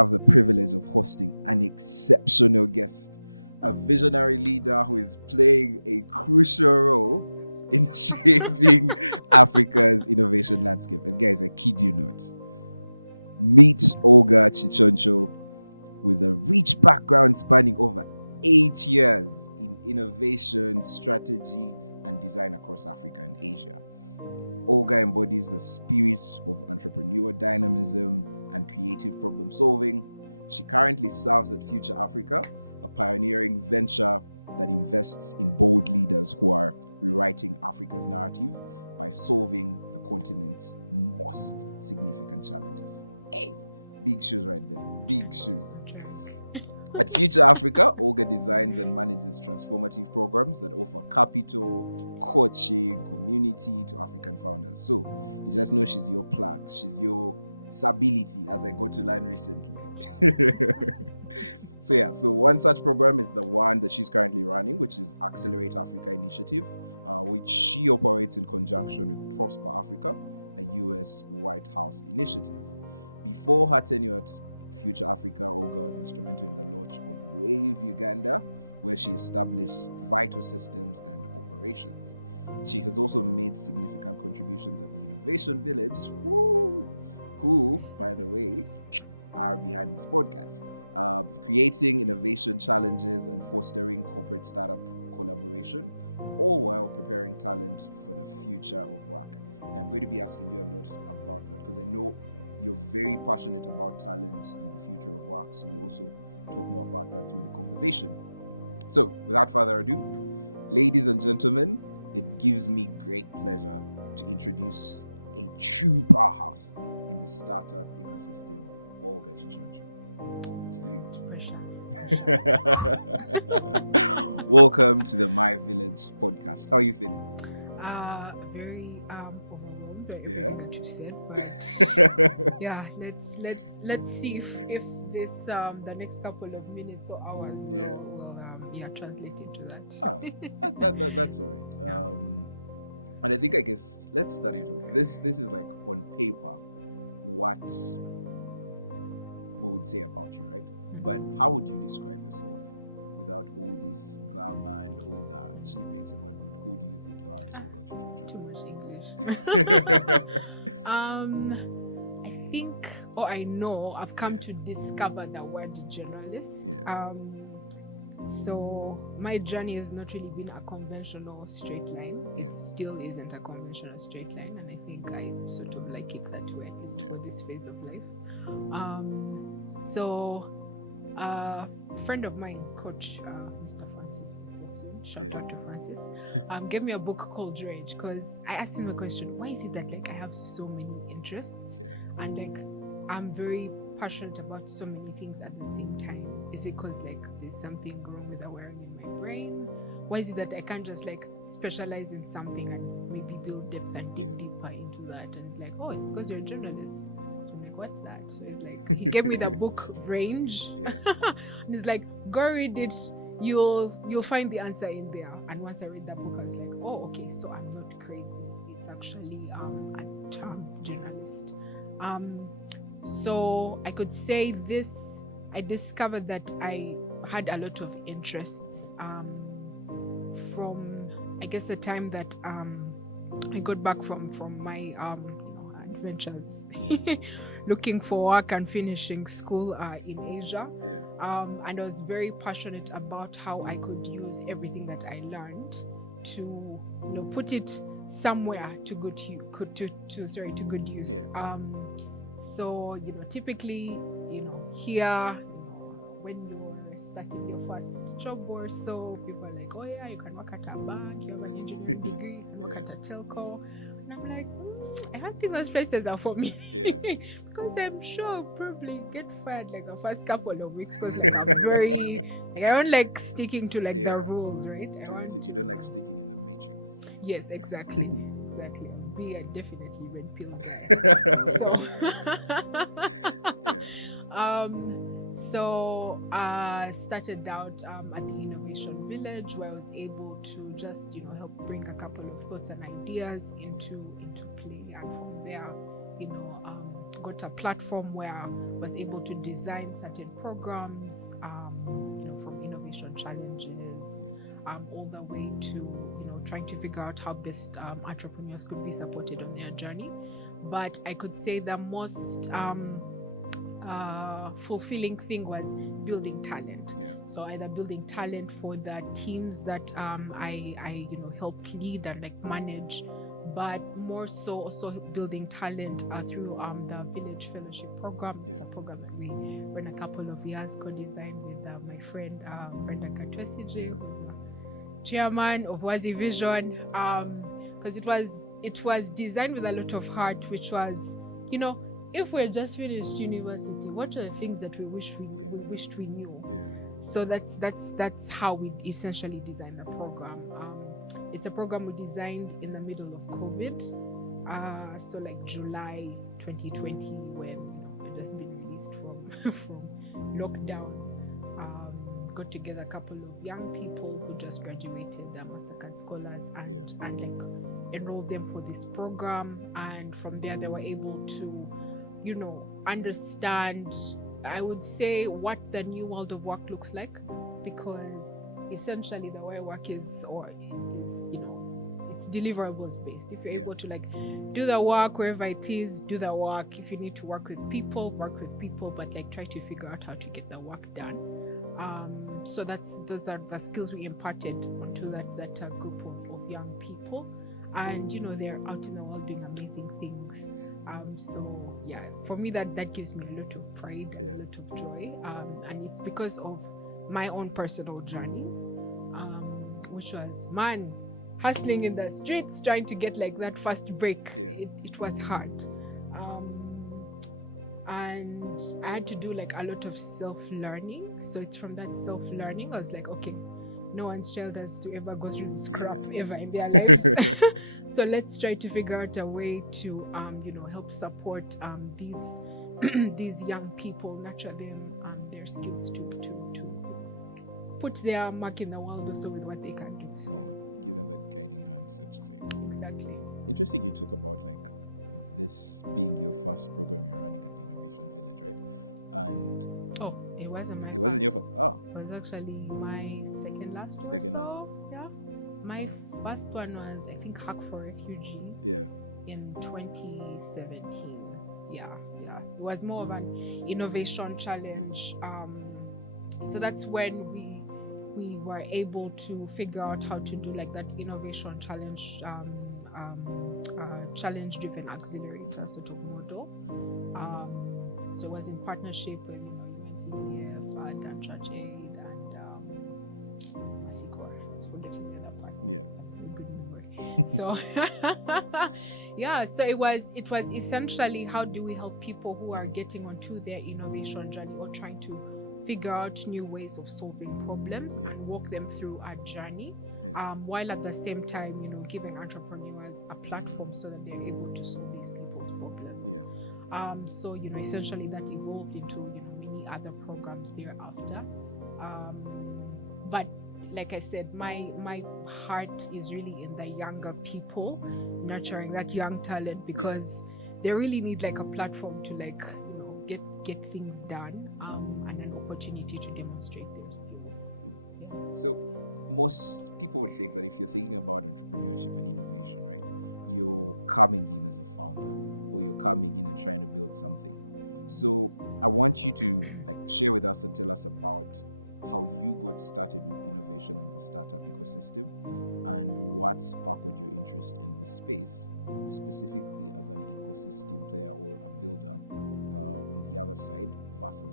have the privilege of hosting an exceptional guest, a visionary leader who is playing a crucial role in shaping African innovation. Meet Olga Kiconco, whose background spanning over 8 years in innovation, strategy, and design across Africa. Olga embodies a spirit of entrepreneurial dynamism and creative problem solving. She currently serves at Future Africa, a pioneering venture that invests in global leaders who are uniting Africa's market and solving continent's most significant challenges. Featuring at Future Africa, Olga designed and manages transformative programs that offer capital, coaching, community empowerment. So, that's your stability as a good journalist. So one such program is the one that she's currently running, which is Accelerate Africa Initiative, which she operates in conjunction with Prosper Africa and US's White House Initiative. Before her tenure at Future Africa, Uganda, where she established microsystems innovation. She was also the CEO of the Innovation Village, who, by the way, behind this podcast, creating innovation challenges and fostering open style collaboration, all while preparing talent for the future. And really asking you, you're very passionate about talent and work, so so, without further ado, ladies and gentlemen, it gives me great pleasure to introduce a true powerhouse of startup businesses. Pressure. Welcome to my village. How you doing? Very overwhelmed by everything that you said, but yeah, let's see if this the next couple of minutes or hours will translate into that. Yeah. And I think let's start. This is like on paper what we would say about it, right? But how would you describe yourself without Too much English. I think, or I know, I've come to discover the word journalist. So my journey has not really been a conventional straight line. It still isn't a conventional straight line, and I think I sort of like it that way, at least for this phase of life. So a friend of mine, Coach Mr. Francis, shout out to Francis, gave me a book called Rage, because I asked him the question, why is it that like I have so many interests and like I'm very passionate about so many things at the same time? Is it because like there's something wrong with the wiring in my brain? Why is it that I can't just like specialize in something and maybe build depth and dig deeper into that? And it's like, oh, it's because you're a journalist. I'm like, what's that? So it's like, he gave me the book Range and it's like, go read it, you'll find the answer in there. And once I read that book, I was like, oh, okay, so I'm not crazy. It's actually a term journalist. So I could say this, I discovered that I had a lot of interests from, I guess, the time that I got back from my adventures looking for work and finishing school in Asia. And I was very passionate about how I could use everything that I learned to put it somewhere to good use. So typically here when you're starting your first job or so, people are like, oh yeah, you can work at a bank, you have an engineering degree, you can work at a telco. And I'm like, I don't think those places are for me because I'm sure I'll probably get fired like the first couple of weeks, because like I'm very I don't like sticking to like the rules, right? I want to yes, exactly. I'll be a definitely red pill guy. So I started out at the Innovation Village, where I was able to just help bring a couple of thoughts and ideas into play, and from there got a platform where I was able to design certain programs, from innovation challenges, all the way to, trying to figure out how best entrepreneurs could be supported on their journey. But I could say the most fulfilling thing was building talent. So either building talent for the teams that I helped lead and like manage, but more so also building talent through the Village Fellowship program. It's a program that we ran a couple of years, co-designed with my friend Brenda Katwesije, who's a chairman of Wazi Vision, because it was designed with a lot of heart, which was, if we had just finished university, what are the things that we wished we knew? So that's how we essentially designed the program. It's a program we designed in the middle of COVID, so like July 2020, when we'd just been released from from lockdown. Got together a couple of young people who just graduated, Mastercard scholars, and like enrolled them for this program, and from there they were able to understand, I would say, what the new world of work looks like, because essentially the way work is it's deliverables based. If you're able to like do the work wherever it is, do the work. If you need to work with people, but like try to figure out how to get the work done. So those are the skills we imparted onto that group of young people, and they're out in the world doing amazing things. So yeah, for me that gives me a lot of pride and a lot of joy, and it's because of my own personal journey, which was, hustling in the streets, trying to get like that first break. It was hard, and I had to do like a lot of self-learning. So it's from that self-learning I was like, okay, no one's child has to ever go through this crap ever in their lives. So let's try to figure out a way to help support these these young people, nurture them, their skills to put their mark in the world also with what they can do. So exactly. Oh, it wasn't my first. It was actually my second last or so. Yeah. My first one was, I think, Hack for Refugees in 2017. Yeah. It was more of an innovation challenge. So that's when we were able to figure out how to do like that innovation challenge, challenge-driven accelerator sort of model. So it was in partnership with UNCDF, Dan Church Aid, and Masikor. Forgetting the other partner. A good memory. So yeah, so it was essentially, how do we help people who are getting onto their innovation journey or trying to figure out new ways of solving problems and walk them through a journey, while at the same time, giving entrepreneurs a platform so that they're able to solve these people's problems. So essentially that evolved into many other programs thereafter. But like I said, my heart is really in the younger people, nurturing that young talent, because they really need like a platform to like get things done, and an opportunity to demonstrate their skills. Yeah. So most people would say that you're thinking about you coming coming trying to do something. So I want you to slow down to tell us about you starting process and what's happening in the space specific process.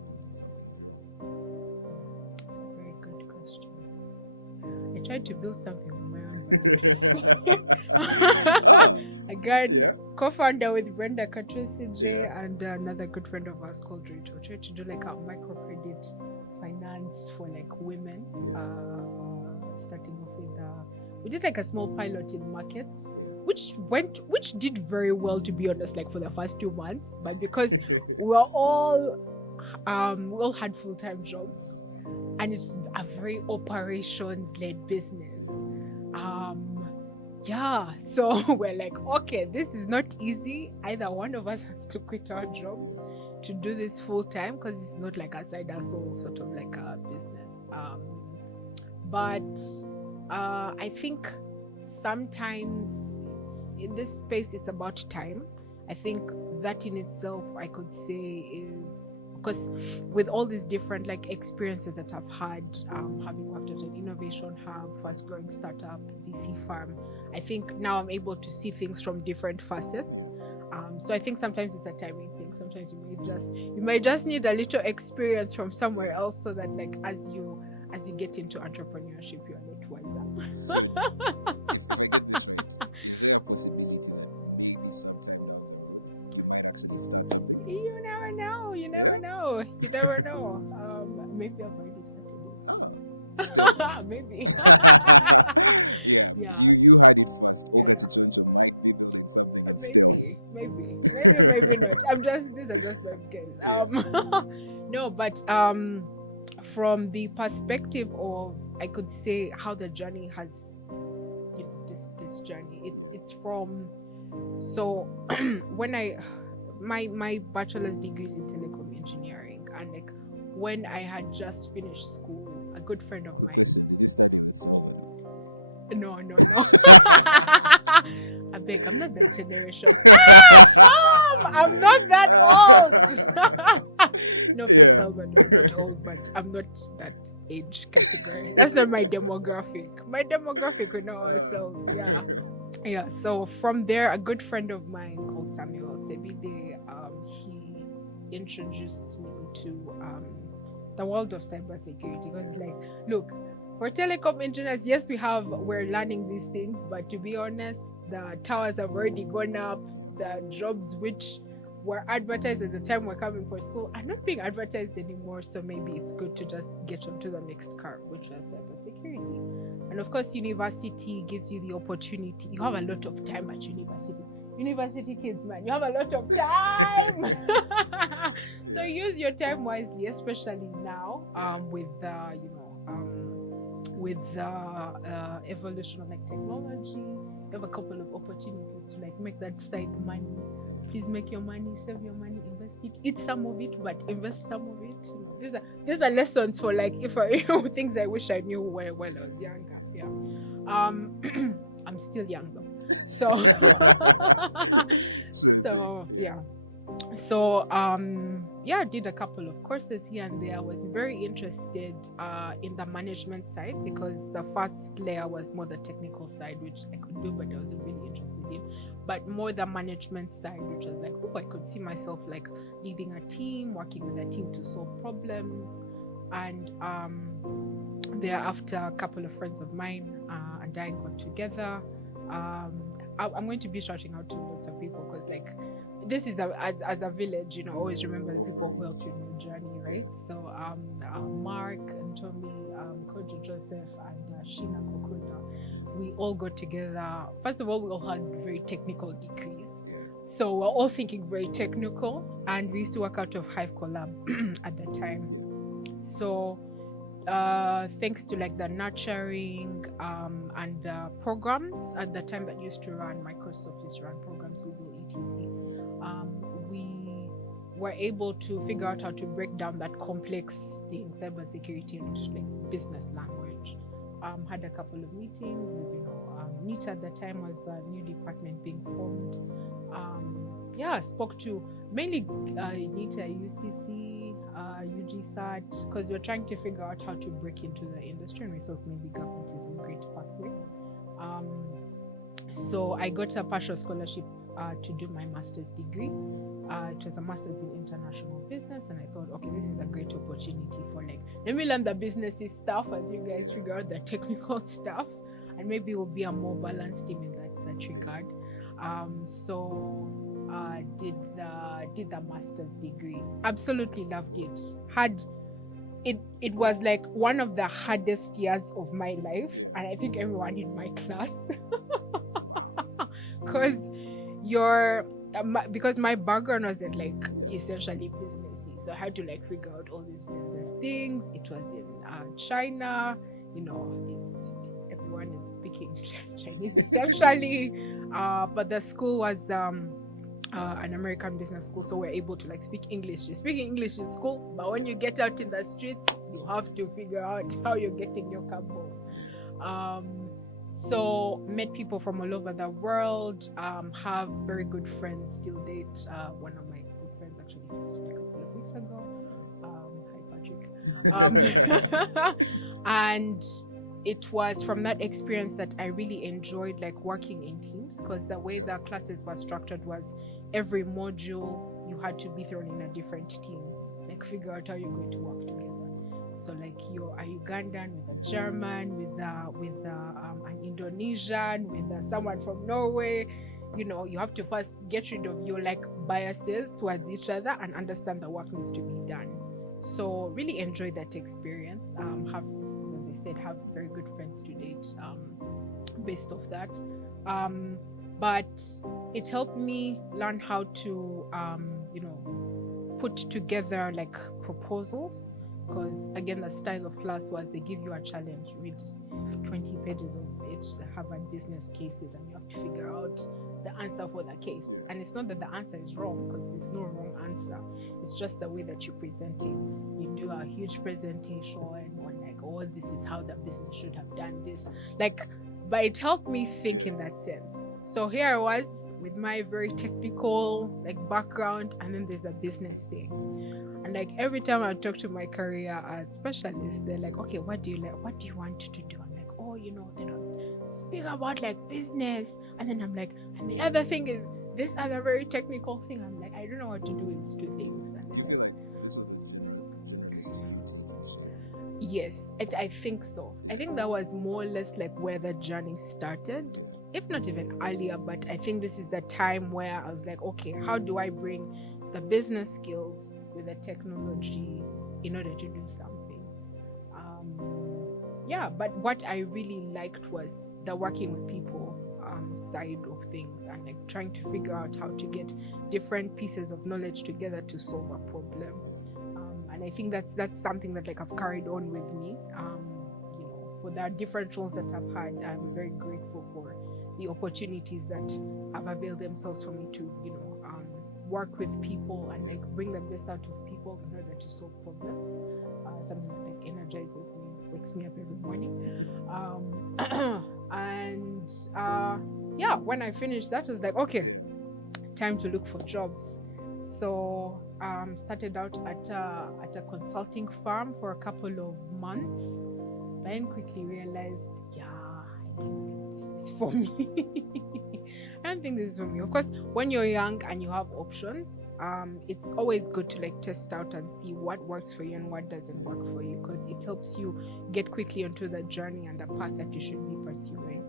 That's a very good question. I tried to build something on my own. I got co-founder with Brenda Katwesije and another good friend of ours called Rachel. Tried to do like a microcredit finance for like women. Starting off with we did like a small pilot in markets, which did very well, to be honest, like for the first 2 months. But because we all had full-time jobs, and it's a very operations-led business. yeah, so we're like, okay, this is not easy. Either one of us has to quit our jobs to do this full time because it's not like a side hustle, sort of like a business. But I think sometimes in this space, it's about time. I think that in itself, I could say, is because with all these different like experiences that I've had, having worked at an innovation hub, fast growing startup, VC farm, I think now I'm able to see things from different facets. So I think sometimes it's a timing thing. Sometimes you might just need a little experience from somewhere else so that like as you get into entrepreneurship, you're a lot wiser. You never know. You never know. You never know. Maybe I've already started it. Maybe. Yeah. Yeah. Maybe not. These are just my guys. No, but from the perspective of, I could say, how the journey has, this journey. It's from, so when my bachelor's degree is in telecom engineering, and like when I had just finished school, a good friend of mine. No. I beg, I'm not that generation. I'm not that old. No offense, Salvador, not old, but I'm not that age category. That's not my demographic. My demographic, we know ourselves. Yeah. So from there, a good friend of mine called Samuel Sebide, he introduced me to the world of cybersecurity. Because like, look, for telecom engineers, yes, we're learning these things, but to be honest, the towers have already gone up. The jobs which were advertised at the time we're coming for school are not being advertised anymore. So maybe it's good to just get onto the next curve, which was cybersecurity. And of course, university gives you the opportunity. You have a lot of time at university. University kids, man, you have a lot of time. So use your time wisely, especially now, with with the evolution of like technology. You have a couple of opportunities to like make that side money. Please make your money, save your money, invest it, eat some of it, but invest some of it. These are lessons for like if I things I wish I knew while I was younger. Yeah. I'm still young though. So so yeah. So yeah, I did a couple of courses here and there. I was very interested in the management side, because the first layer was more the technical side, which I could do, but I wasn't really interested in. But more the management side, which was like, oh, I could see myself like leading a team, working with a team to solve problems. And thereafter, a couple of friends of mine and I got together. I'm going to be shouting out to lots of people, because like this is as a village, always remember the people who helped you in your journey, right? So Mark and Tommy, Kojo Joseph, and Sheena Kokunda, we all got together. First of all, we all had very technical degrees, so we're all thinking very technical, and we used to work out of Hive Collab at that time. So thanks to like the nurturing and the programs at the time that used to run, Microsoft used to run programs, Google, etc. We were able to figure out how to break down that complex thing, cybersecurity, into like business language. Had a couple of meetings with, NITA at the time was a new department being formed. Spoke to mainly NITA, UCC, UGSAT, because we're trying to figure out how to break into the industry, and we thought maybe government is a great pathway. So I got a partial scholarship to do my master's degree. It was a master's in international business, and I thought, okay, this is a great opportunity for like, let me learn the businessy stuff as you guys figure out the technical stuff, and maybe it will be a more balanced team in that regard. So did the master's degree. Absolutely loved it. It was like one of the hardest years of my life, and I think everyone in my class, because my background was in like essentially businessy, so I had to like figure out all these business things. It was in China, everyone is speaking speaking Chinese essentially. But the school was an American business school, so we're able to like speak English. You're speaking English in school, but when you get out in the streets, you have to figure out how you're getting your cab home. So met people from all over the world. Have very good friends, still date. One of my good friends actually just a couple of weeks ago. Hi Patrick. And it was from that experience that I really enjoyed like working in teams, because the way the classes were structured was every module you had to be thrown in a different team, like figure out how you're going to work together. So like you're a Ugandan with a German, with an Indonesian, with someone from Norway. You know, you have to first get rid of your like biases towards each other and understand the work needs to be done. So really enjoyed that experience. Have, as I said, have very good friends to date based off that. But it helped me learn how to put together like proposals, because again the style of class was they give you a challenge, read 20 pages of it, Harvard business cases, and you have to figure out the answer for the case. And it's not that the answer is wrong, because there's no wrong answer, it's just the way that you present it. You do a huge presentation on like, oh, this is how the business should have done this, like, but it helped me think in that sense. So here I was with my very technical like background, and then there's a business thing. And like every time I talk to my career as specialist, they're like, okay, what do you like? What do you want to do? I'm like, oh, they don't speak about like business. And then I'm like, and the other thing is this other very technical thing. I'm like, I don't know what to do with these two things. And then yes, I think so. I think that was more or less like where the journey started, if not even earlier. But I think this is the time where I was like, okay, how do I bring the business skills with the technology in order to do something? But what I really liked was the working with people side of things, and like trying to figure out how to get different pieces of knowledge together to solve a problem. And I think that's something that like I've carried on with me. For the different roles that I've had, I'm very grateful for the opportunities that have availed themselves for me to work with people and like bring the best out of people in order to solve problems. Something that like energizes me, wakes me up every morning. When I finished that, I was like, okay, time to look for jobs. So started out at a consulting firm for a couple of months, but then quickly realized, I don't think this is for me. I don't think this is for me. Of course, when you're young and you have options, it's always good to like test out and see what works for you and what doesn't work for you, because it helps you get quickly onto the journey and the path that you should be pursuing.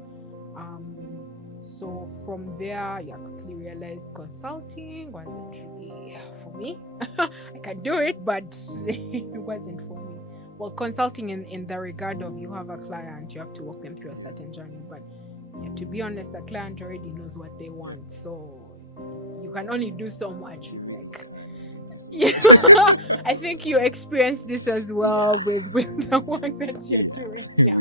So from there, I quickly realized consulting wasn't really for me. I can do it, but it wasn't for me. Well, consulting in the regard of you have a client, you have to walk them through a certain journey, but to be honest, the client already knows what they want, so you can only do so much with like I think you experience this as well with the work that you're doing. Yeah.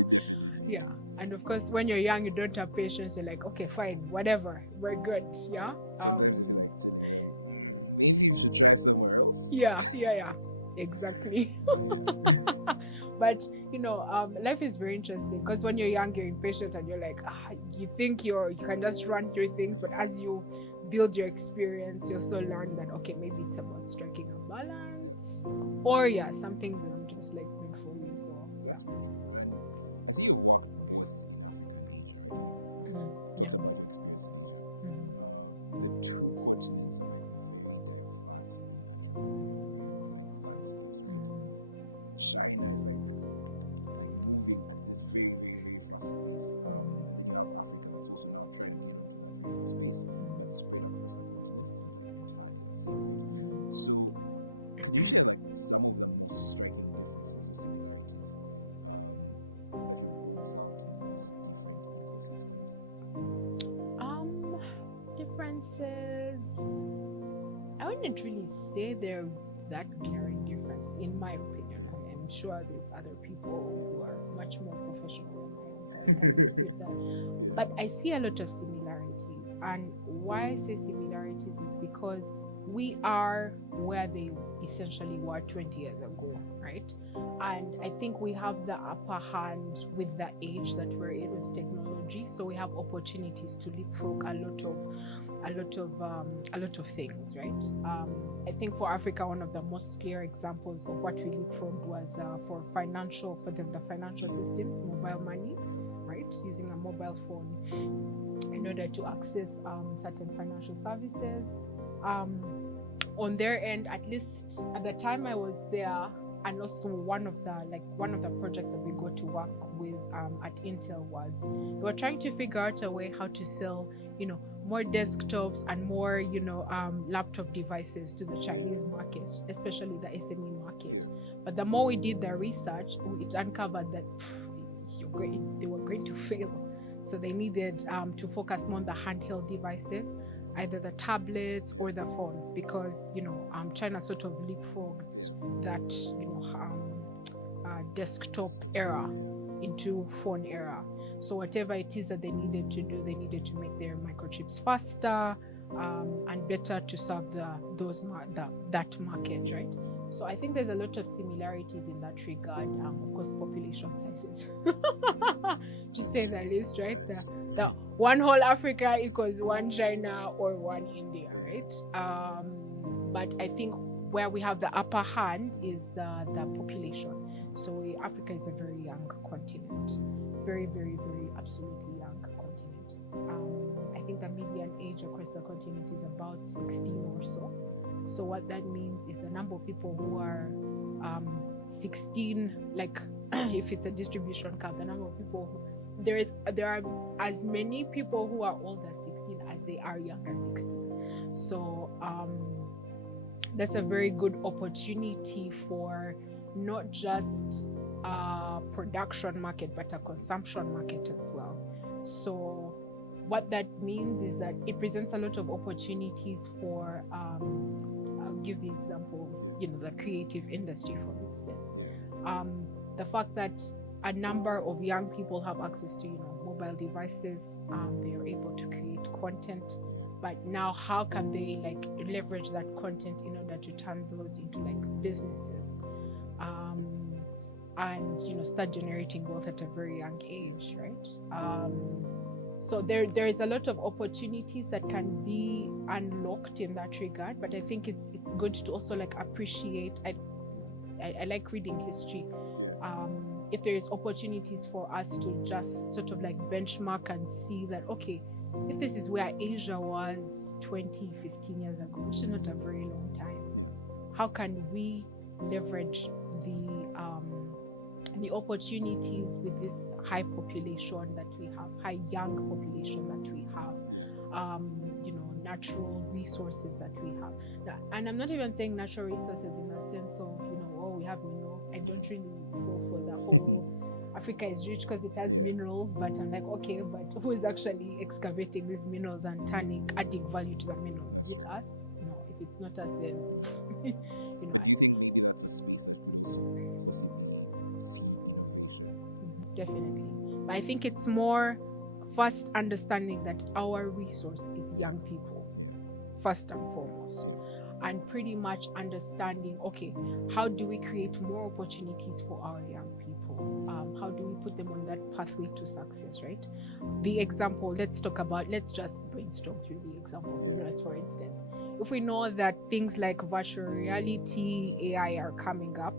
And of course, when you're young, you don't have patience. You're like, okay, fine, whatever, we're good. Yeah. You need to try somewhere else. Yeah. Exactly. But life is very interesting, because when you're young, you're impatient and you're like, you think you can just run through things, but as you build your experience, you also learn that okay, maybe it's about striking a balance, or some things are just like meant for you. So yeah. I see you walk. Yeah. Differences, I wouldn't really say they're that glaring differences in my opinion. I'm sure there's other people who are much more professional than I am, can dispute that. But I see a lot of similarities. And why I say similarities is because we are where they essentially were 20 years ago, right? And I think we have the upper hand with the age that we're in with technology. So we have opportunities to leapfrog a lot of things, right? I think for Africa, one of the most clear examples of what we leapfrogged was for the financial systems, mobile money, right? Using a mobile phone in order to access certain financial services. On their end, at least at the time I was there, and also one of the projects that we got to work with at Intel was they were trying to figure out a way how to sell, more desktops and more, laptop devices to the Chinese market, especially the SME market. But the more we did the research, it uncovered that they were going to fail. So they needed to focus more on the handheld devices, either the tablets or the phones, because China sort of leapfrogged that desktop era into phone era. So whatever it is that they needed to do, they needed to make their microchips faster and better to serve that market, right? So I think there's a lot of similarities in that regard. Of course, population sizes, to say the least, right? The one whole Africa equals one China or one India, right? But I think where we have the upper hand is the population. So Africa is a very young continent, very, very, very absolutely young continent. I think the median age across the continent is about 16 or so. So what that means is the number of people who are 16, like if it's a distribution curve, the number of people there are as many people who are older 16 as they are younger 16. So that's a very good opportunity for not just a production market but a consumption market as well. So what that means is that it presents a lot of opportunities for I'll give the example of the creative industry, for instance. The fact that a number of young people have access to mobile devices, they are able to create content, but now how can they leverage that content in order to turn those into businesses, and start generating wealth at a very young age, right? So there is a lot of opportunities that can be unlocked in that regard, but I think it's good to also appreciate. I like reading history. If there is opportunities for us to just sort of benchmark and see that, okay, if this is where Asia was 20, 15 years ago, which is not a very long time, how can we leverage the opportunities with this high population that we have, high young population that we have, natural resources that we have. Now, and I'm not even saying natural resources in the sense of, we have minerals. I don't really go for the whole Africa is rich because it has minerals, but I'm like, okay, but who is actually excavating these minerals and adding value to the minerals? Is it us? No, if it's not us, then definitely. But I think it's more first understanding that our resource is young people, first and foremost, and pretty much understanding, okay, how do we create more opportunities for our young people? How do we put them on that pathway to success, right? The example, let's just brainstorm through the example of minerals, for instance. If we know that things like virtual reality, AI are coming up,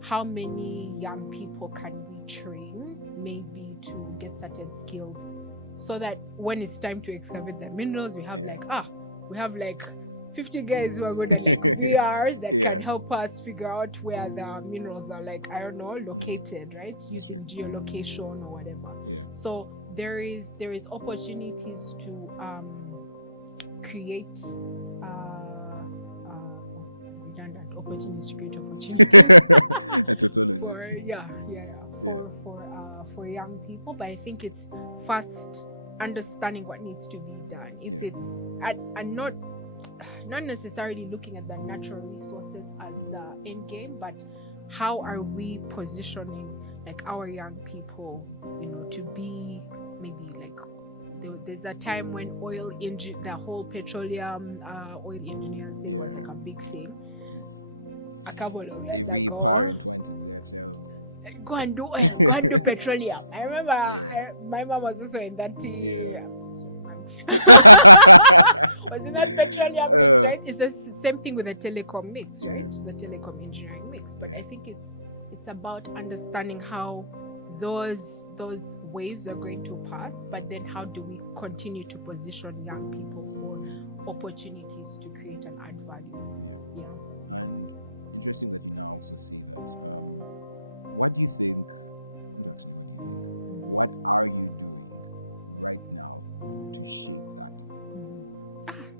how many young people can we train maybe to get certain skills so that when it's time to excavate the minerals, we have 50 guys who are good at VR that can help us figure out where the minerals are located, right? Using geolocation or whatever. So there is opportunities to create redundant opportunities to create opportunities for young people. But I think it's first understanding what needs to be done. If it's and not necessarily looking at the natural resources as the end game, but how are we positioning like our young people, to be maybe like there's a time when the whole petroleum oil engineers thing was like a big thing a couple of years ago. Go and do oil, go and do petroleum. I remember my mom was also in that was in that petroleum mix, right? It's the same thing with the telecom mix, right? The telecom engineering mix. But I think it's about understanding how those waves are going to pass, but then how do we continue to position young people for opportunities to create and add value? Yeah.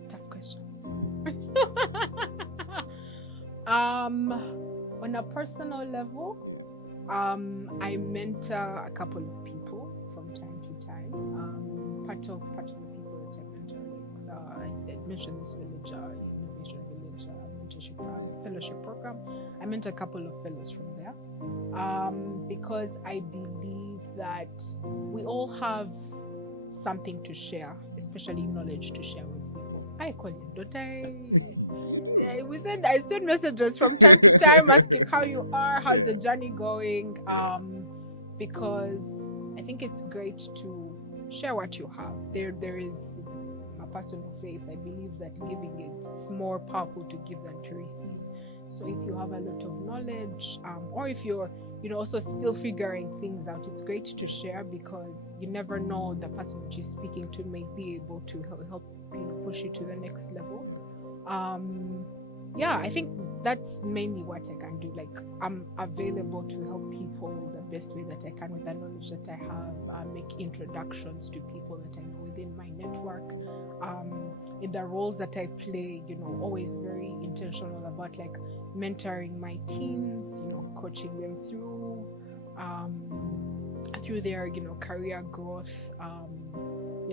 Tough question. On a personal level, I mentor a couple of people from time to time. Part of the people that I mentor, like I mentioned this village, innovation village mentorship fellowship program. I mentor a couple of fellows from there, because I believe that we all have something to share, especially knowledge to share with people. I call you, don't I? I send messages from time to time asking how you are, how's the journey going, because I think it's great to share what you have. There is my personal faith. I believe that giving it's more powerful to give than to receive. So if you have a lot of knowledge, or if you're also still figuring things out, it's great to share, because you never know, the person that you're speaking to may be able to help push you to the next level. I think that's mainly what I can do. Like, I'm available to help people the best way that I can with the knowledge that I have, make introductions to people that I know within my network. In the roles that I play, always very intentional about like mentoring my teams, coaching them through their career growth.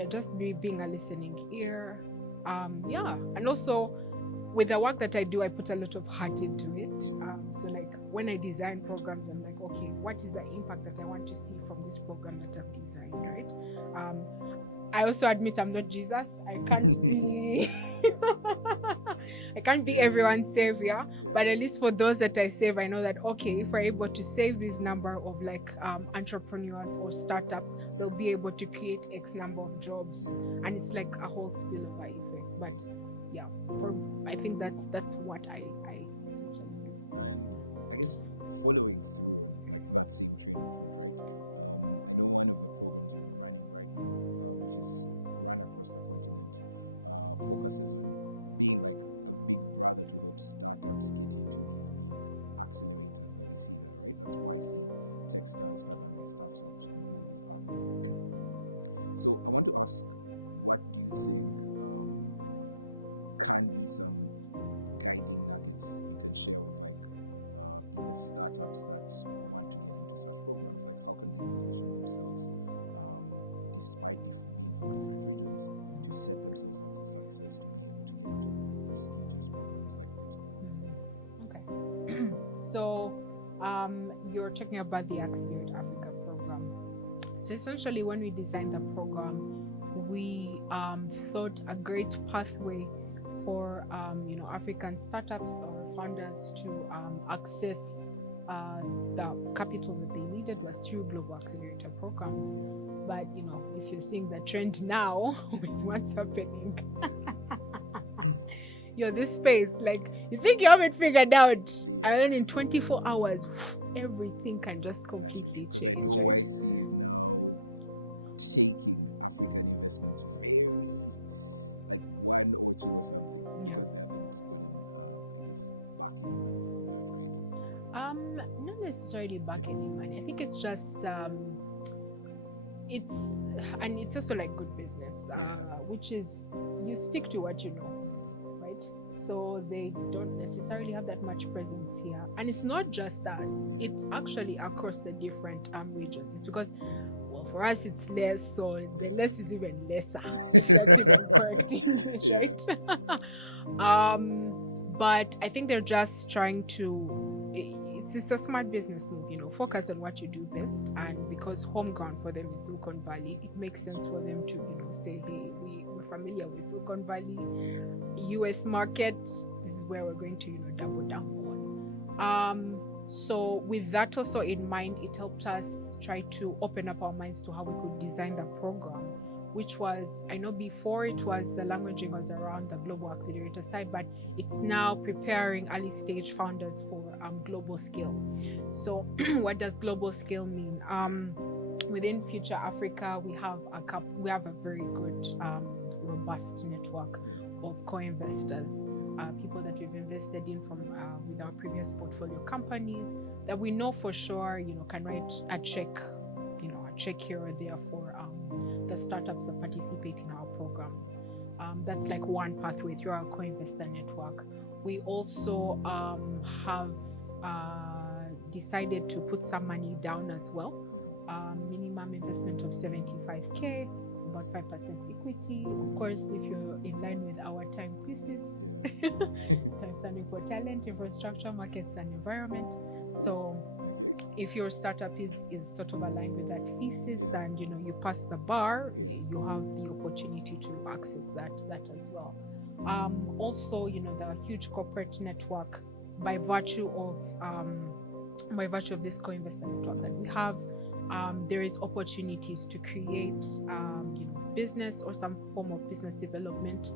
Just being a listening ear. And also with the work that I do, I put a lot of heart into it. So like when I design programs, I'm like, okay, what is the impact that I want to see from this program that I've designed, right? I also admit I'm not Jesus. I can't be I can't be everyone's savior, but at least for those that I save, I know that okay, if we're able to save this number of like entrepreneurs or startups, they'll be able to create X number of jobs, and it's like a whole spillover effect. But yeah, I think that's what I essentially do. I guess one of the So you're talking about the Accelerate Africa program. So essentially, when we designed the program, we thought a great pathway for African startups or founders to access the capital that they needed was through global accelerator programs. But if you're seeing the trend now with what's happening, this space, like, you think you have it figured out, and then in 24 hours, everything can just completely change, right? Not necessarily back any money. I think it's just it's also like good business, which is you stick to what you know. So they don't necessarily have that much presence here, and it's not just us, it's actually across the different regions. It's because, well, for us it's less, so the less is even lesser, if that's even correct English, right? But I think they're just trying to, it's a smart business move, focus on what you do best. And because home ground for them is Silicon Valley, it makes sense for them to, say, hey, we're familiar with Silicon Valley, US market. This is where we're going to, double down on. So with that also in mind, it helped us try to open up our minds to how we could design the program, which was, I know before it was the languaging was around the global accelerator side, but it's now preparing early stage founders for global scale. So what does global scale mean? Within Future Africa, we have a very good, robust network of co-investors, people that we've invested in from with our previous portfolio companies that we know for sure, can write a check, a check here or there for the startups that participate in our programs. That's like one pathway through our co-investor network. We also have decided to put some money down as well. Minimum investment of 75K, about 5% equity. Of course, if you're in line with our time thesis, time standing for talent, infrastructure, markets, and environment. So if your startup is sort of aligned with that thesis and you pass the bar, you have the opportunity to access that as well. Also, the huge corporate network by virtue of this co-investor network that we have, there is opportunities to create business or some form of business development.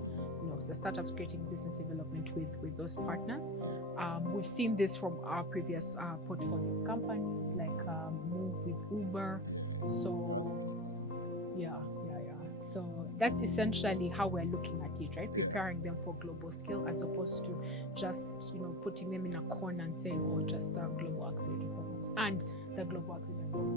The startups creating business development with those partners. We've seen this from our previous portfolio of companies like Move with Uber. So yeah. So that's essentially how we're looking at it, right? Preparing them for global scale as opposed to just putting them in a corner and saying, oh, just global accelerator programs. And the global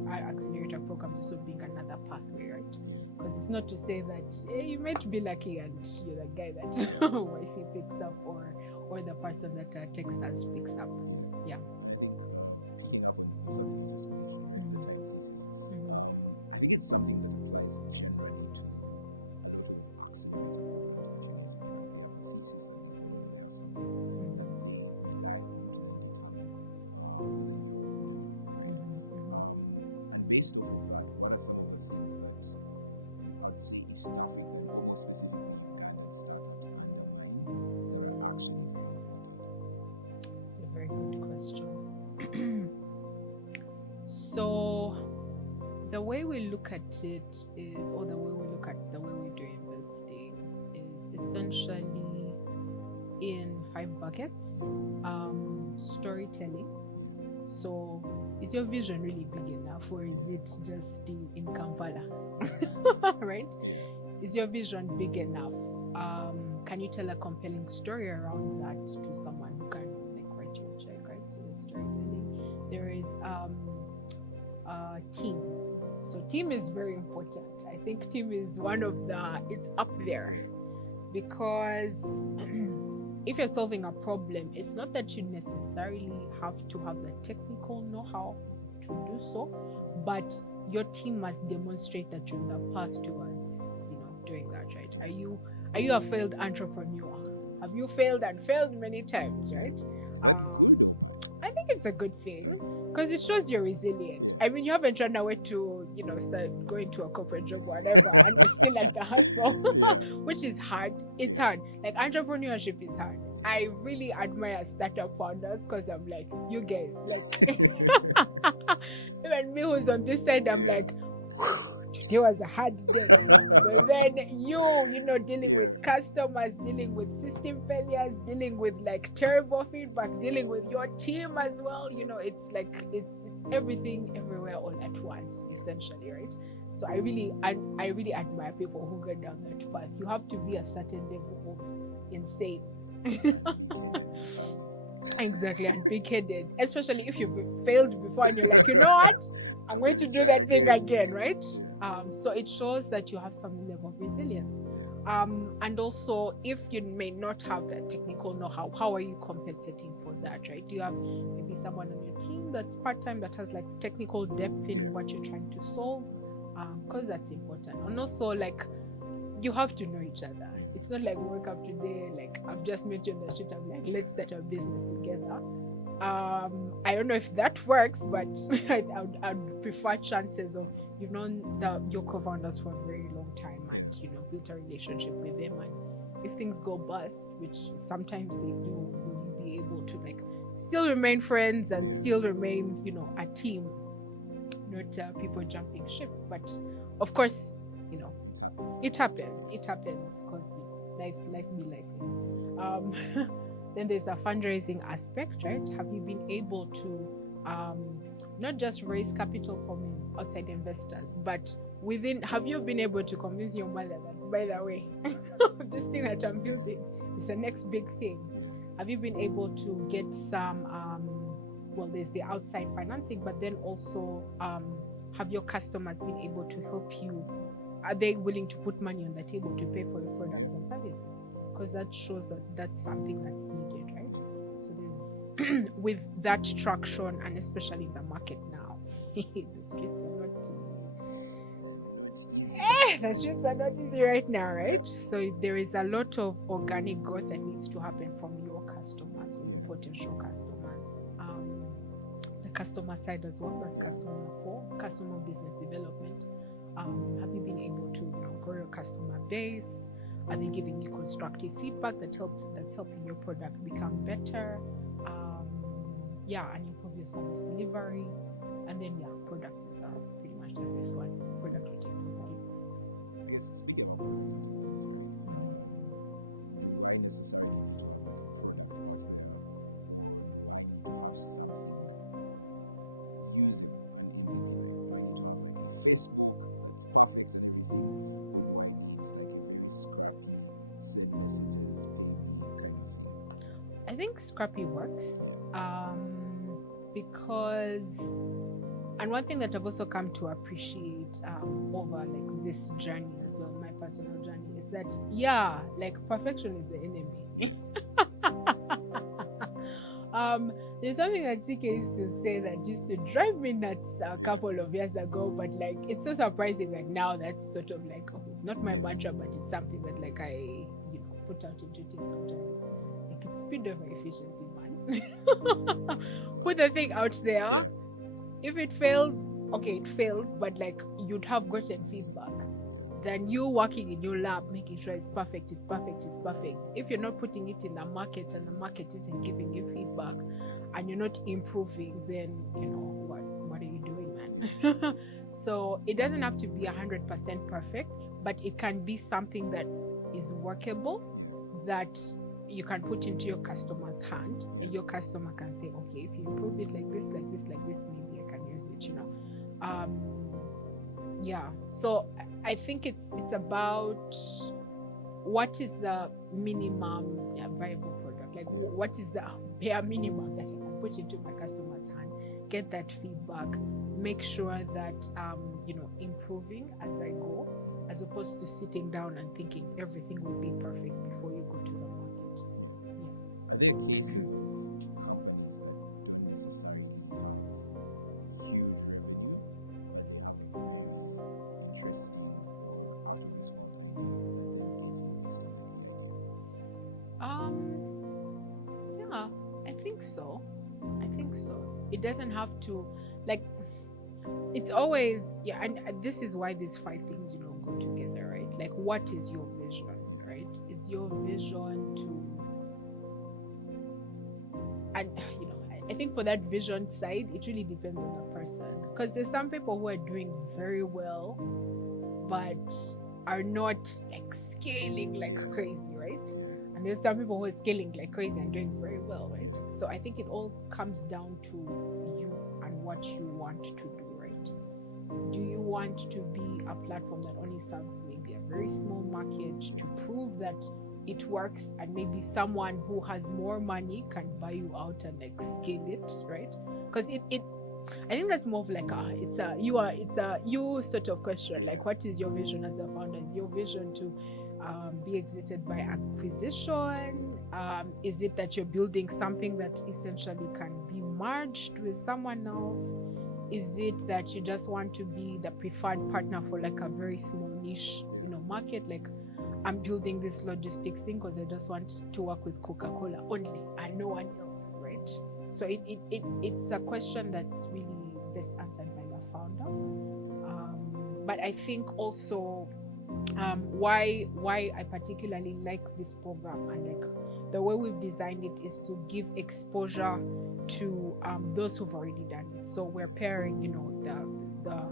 accelerator programs also being another pathway, right? Because it's not to say that you might be lucky and you're the guy that YC picks up or the person that Techstars picks up. Yeah. I think it's something that's the way we look at it is, or the way we look at the way we do investing is essentially in 5 buckets. Storytelling. So is your vision really big enough, or is it just still in Kampala? Right? Is your vision big enough? Can you tell a compelling story around that to someone who can write your check, right? So that's storytelling. There is team. So team is very important. I think team is it's up there, because if you're solving a problem, it's not that you necessarily have to have the technical know-how to do so, but your team must demonstrate that you're on the path towards, doing that, right? Are you a failed entrepreneur? Have you failed and failed many times, right? I think it's a good thing because it shows you're resilient. I mean, you haven't run away to, start going to a corporate job or whatever, and you're still at the hustle, which is hard. It's hard. Like, entrepreneurship is hard. I really admire startup founders because I'm like, you guys, like, even me who's on this side, I'm like, today was a hard day. But then dealing with customers, dealing with system failures, dealing with terrible feedback, dealing with your team as well. It's it's everything everywhere all at once, essentially, right? So I really admire people who go down that path. You have to be a certain level of insane. Exactly, and big-headed, especially if you've failed before and you're like, you know what? I'm going to do that thing again, right? So it shows that you have some level of resilience. And also, if you may not have that technical know-how, how are you compensating for that, right? Do you have maybe someone on your team that's part-time that has technical depth in what you're trying to solve? Because that's important. And also, you have to know each other. It's not like we wake up today, I've just met you on the street, I'm like, let's start a business together. I don't know if that works, but I'd prefer chances of you've known your co-founders for a very long time and built a relationship with them, and if things go bust, which sometimes they do, will you be able to like still remain friends and still remain a team, not people jumping ship. But of course, you know it happens. It happens because life be life. Um, then there's a fundraising aspect, right? Have you been able to not just raise capital from outside investors, but within? Have you been able to convince your mother that, by the way, this thing that I'm building is the next big thing? Have you been able to get some? Well, there's the outside financing, but then also have your customers been able to help you? Are they willing to put money on the table to pay for your products and services? Because that shows that that's something that's needed, right? So there's with that traction, and especially in the market now, the streets are not the streets are not easy right now, right? So there is a lot of organic growth that needs to happen from your customers or your potential customers. The customer side as well, that's customer business development. Have you been able to grow your customer base? Are they giving you constructive feedback that's helping your product become better? And improve your service delivery. And then product is pretty much the first one. Product or technology. It's speaking of right necessarily Facebook, it's probably I think Scrappy works because, and one thing that I've also come to appreciate over like this journey as well, my personal journey, is that perfection is the enemy. There's something that CK used to say that used to drive me nuts a couple of years ago, but like it's so surprising that now that's sort of like not my mantra, but it's something that like I put out into things sometimes. Like it's speed over efficiency, man. Put the thing out there. If it fails, okay, it fails, but like you'd have gotten feedback than you working in your lab making sure it's perfect. If you're not putting it in the market and the market isn't giving you feedback and you're not improving, then what are you doing, man? So it doesn't have to be 100% perfect, but it can be something that is workable, that you can put into your customer's hand, and your customer can say, okay, if you improve it like this, maybe I can use it. So I think it's about what is the minimum viable product, like what is the bare minimum that I can put into my customer's hand, get that feedback, make sure that improving as I go, as opposed to sitting down and thinking everything will be perfect before you go to the market. I think Yeah, I think so. It doesn't have to, like, it's always, and this is why these five things, go together, right? Like, what is your vision, right? Is your vision to, and, I think for that vision side, it really depends on the person. Because there's some people who are doing very well, but are not like scaling like crazy, right? And there's some people who are scaling like crazy and doing very well, right? So I think it all comes down to you and what you want to do, right? Do you want to be a platform that only serves maybe a very small market to prove that it works, and maybe someone who has more money can buy you out and like scale it, right? Because I think that's more of like it's a you sort of question, like what is your vision as a founder? Is your vision to be exited by acquisition? Is it that you're building something that essentially can be merged with someone else? Is it that you just want to be the preferred partner for like a very small niche market? Like, I'm building this logistics thing because I just want to work with Coca-Cola only and no one else, right? It's a question that's really best answered by the founder. But I think also why I particularly like this program and like the way we've designed it is to give exposure to those who've already done it. So we're pairing, the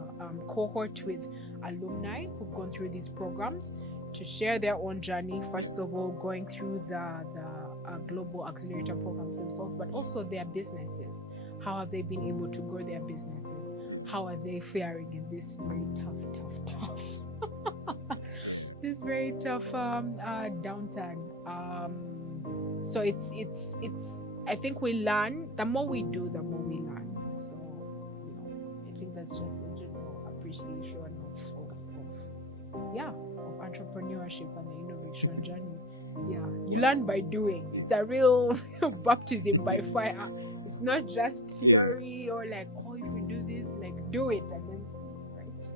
cohort with alumni who've gone through these programs to share their own journey. First of all, going through the global accelerator programs themselves, but also their businesses. How have they been able to grow their businesses? How are they faring in this very tough this very tough downturn. So it's I think we learn. The more we do, the more we learn. So I think that's just a general appreciation of entrepreneurship and the innovation journey. Yeah, you learn by doing. It's a real baptism by fire. It's not just theory or like, oh, if we do this, like do it and then see, right?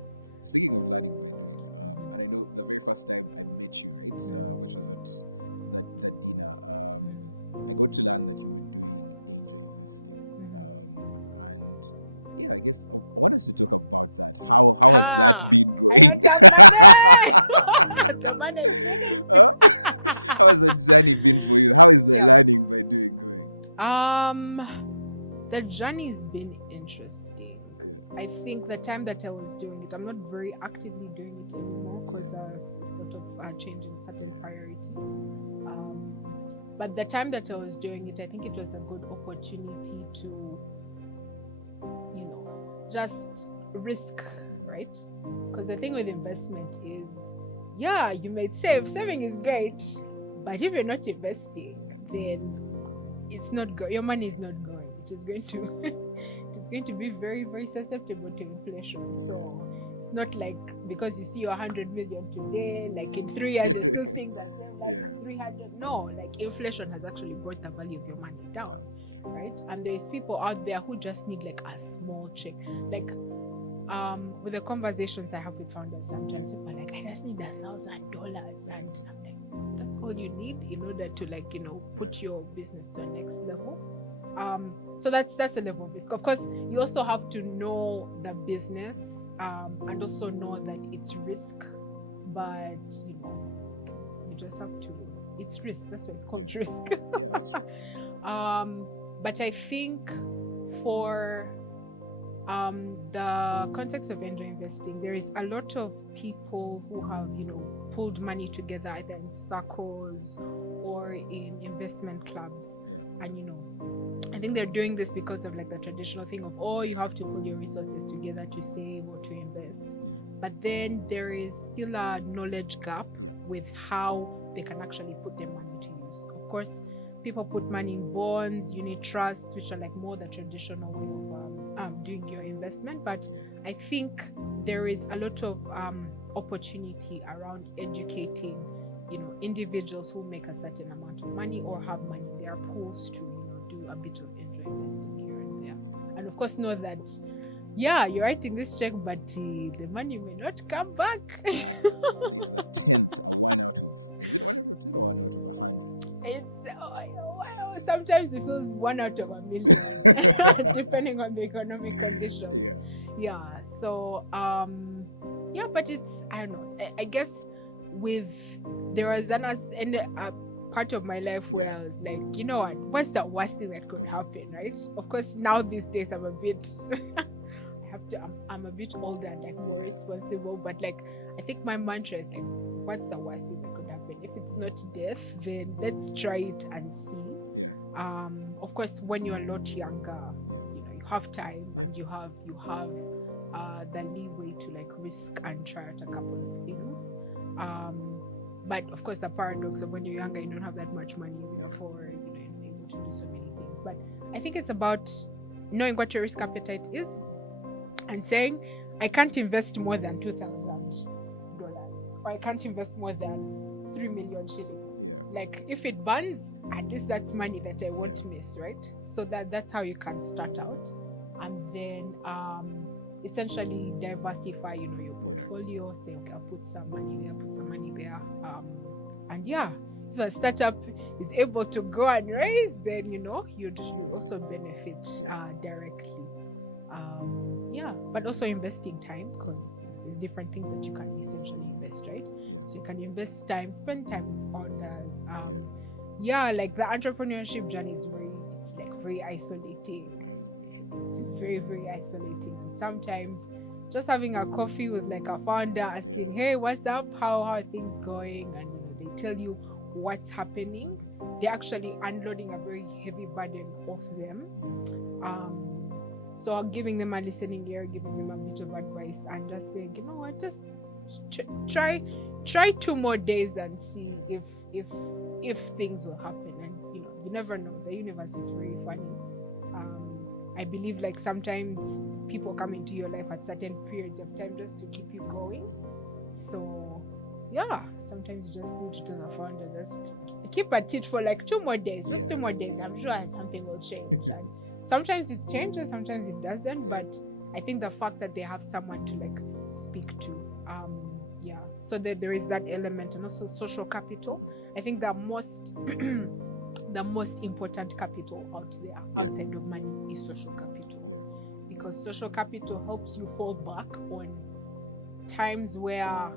Ha! I don't have money. The money is finished. Yeah. The journey's been interesting. I think the time that I was doing it, I'm not very actively doing it anymore because sort of changing certain priorities. But the time that I was doing it, I think it was a good opportunity to, just risk, right? Because the thing with investment is, yeah, you might save. Saving is great, but if you're not investing, then it's not your money is not going. It is going to it's going to be very, very susceptible to inflation. So it's not like because you see your 100 million today, like in 3 years you're still seeing the same like 300. No, like inflation has actually brought the value of your money down, right? And there's people out there who just need like a small check. Like with the conversations I have with founders, sometimes people are like, I just need $1,000, and I'm like, that's all you need in order to like put your business to the next level. So that's the level of risk. Of course, you also have to know the business and also know that it's risk, but you just have to. It's risk. That's why it's called risk. But I think for the context of angel investing, there is a lot of people who have pulled money together either in circles or in investment clubs, and I think they're doing this because of like the traditional thing of, oh, you have to pull your resources together to save or to invest. But then there is still a knowledge gap with how they can actually put their money to use. Of course, people put money in bonds, unit trusts, which are like more the traditional way of doing your investment. But I think there is a lot of opportunity around educating, individuals who make a certain amount of money or have money in their pools to, do a bit of angel investing here and there. And of course, know that, yeah, you're writing this check, but the money may not come back. Sometimes it feels 1 out of 1,000,000, depending on the economic conditions. Yeah. So, but it's, I don't know. I guess there was a part of my life where I was like, what's the worst thing that could happen, right? Of course, now these days I'm a bit, I'm a bit older and like more responsible, but like, I think my mantra is like, what's the worst thing that could happen? If it's not death, then let's try it and see. Of course, when you're a lot younger, you have time and you have the leeway to like risk and try out a couple of things. But of course, the paradox of when you're younger, you don't have that much money, therefore you're not able to do so many things. But I think it's about knowing what your risk appetite is and saying, I can't invest more than $2,000, or I can't invest more than 3 million shillings. Like if it burns, at least that's money that I won't miss, right? So that's how you can start out, and then essentially diversify, your portfolio. Say, okay, I'll put some money there, and yeah, the startup is able to go and raise, then you'd also benefit directly. Yeah, but also investing time, because there's different things that you can essentially invest, right? So you can invest time, spend time with founders. Yeah, like the entrepreneurship journey is it's like very isolating. It's very, very isolating. And sometimes just having a coffee with like a founder asking, hey, what's up? How are things going? And they tell you what's happening. They're actually unloading a very heavy burden off them. So giving them a listening ear, giving them a bit of advice, and just saying, you know what, just try 2 more days and see if things will happen. And you never know. The universe is very funny. I believe like sometimes people come into your life at certain periods of time just to keep you going. So yeah, sometimes you just need to tell the founder, just keep at it for like 2 more days, just 2 more days. I'm sure something will change. And sometimes it changes, sometimes it doesn't. But I think the fact that they have someone to like speak to, yeah. So there is that element, and also social capital. I think the most the most important capital out there outside of money is social capital, because social capital helps you fall back on times where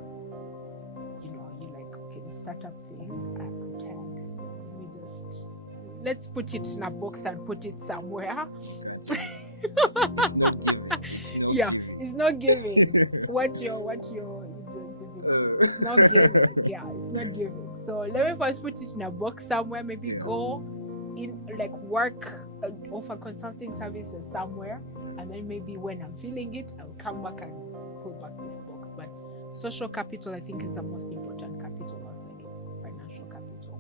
you're like, okay, the startup thing, I'm tired. Let's put it in a box and put it somewhere. Yeah, it's not giving. What you're it's not giving. Yeah, it's not giving. So let me first put it in a box somewhere. Maybe go in like work, offer consulting services somewhere, and then maybe when I'm feeling it, I'll come back and pull back this box. But social capital, I think, is the most important capital outside of financial capital.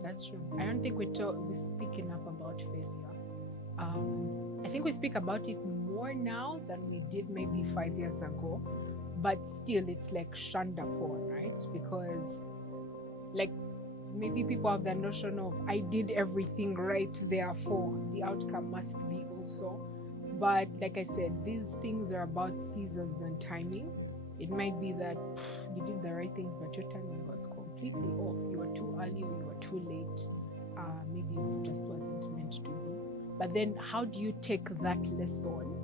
That's true. I don't think we speak enough about failure. I think we speak about it more now than we did maybe 5 years ago, but still it's like shunned upon, right? Because like maybe people have the notion of I did everything right, therefore the outcome must be also. But like I said, these things are about seasons and timing. It might be that you did the right things, but your timing was completely off. You were too early or you were too late. Maybe it just wasn't meant to be. But then how do you take that lesson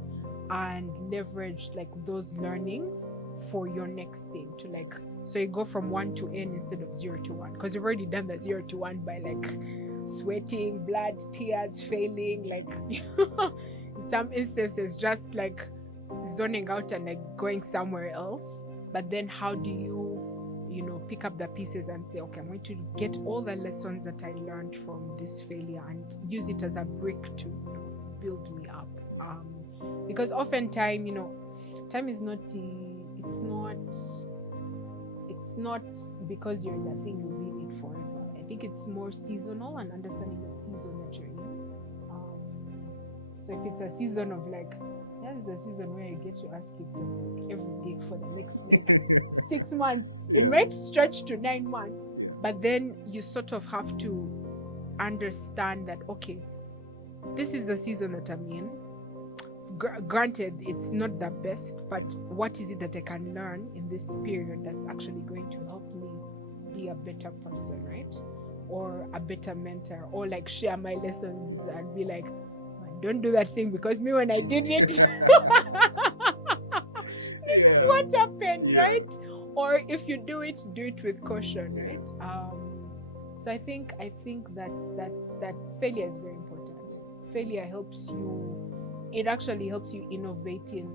and leverage like those learnings for your next thing, to like, so you go from 1 to n instead of 0 to 1, because you've already done the 0 to 1 by like sweating, blood, tears, failing, like in some instances just like zoning out and like going somewhere else. But then how do you pick up the pieces and say, okay, I'm going to get all the lessons that I learned from this failure and use it as a brick to build me up. Because oftentimes time is not it's not because you're in the thing you'll be in it forever. I think it's more seasonal, and understanding the season that you're in. So if it's a season of like, there's a season where you get your ass kicked like every day for the next like 6 months. It might stretch to 9 months, but then you sort of have to understand that, okay, this is the season that I'm in. Granted, it's not the best, but what is it that I can learn in this period that's actually going to help me be a better person, right? Or a better mentor, or like share my lessons and be like, don't do that thing because me when I did it, this is what happened, right? Or if you do it with caution, right? So I think that failure is very important. Failure helps you. It actually helps you innovate in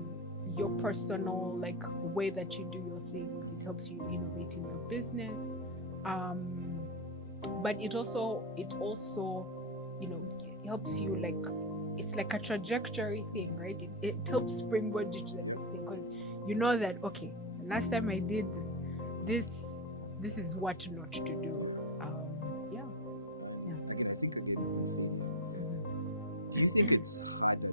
your personal like way that you do your things. It helps you innovate in your business. But it also helps you like, it's like a trajectory thing, right? It helps springboard you to the next thing, because you know that, okay, last time I did this is what not to do. Yeah. I think it's harder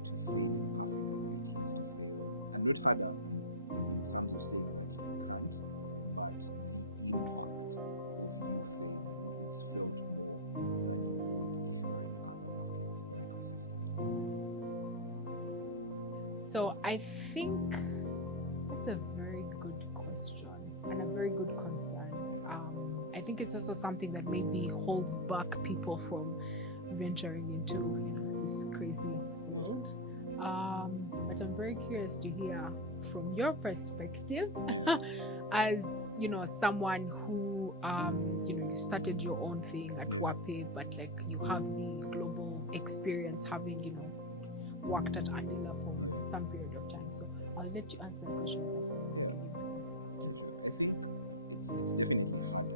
So I think that's a very good question and a very good concern. I think it's also something that maybe holds back people from venturing into this crazy world. But I'm very curious to hear from your perspective as someone who you started your own thing at Wape, but like you have the global experience having worked at Andela for some period of time. So I'll let you answer the question first. I think it's definitely hard.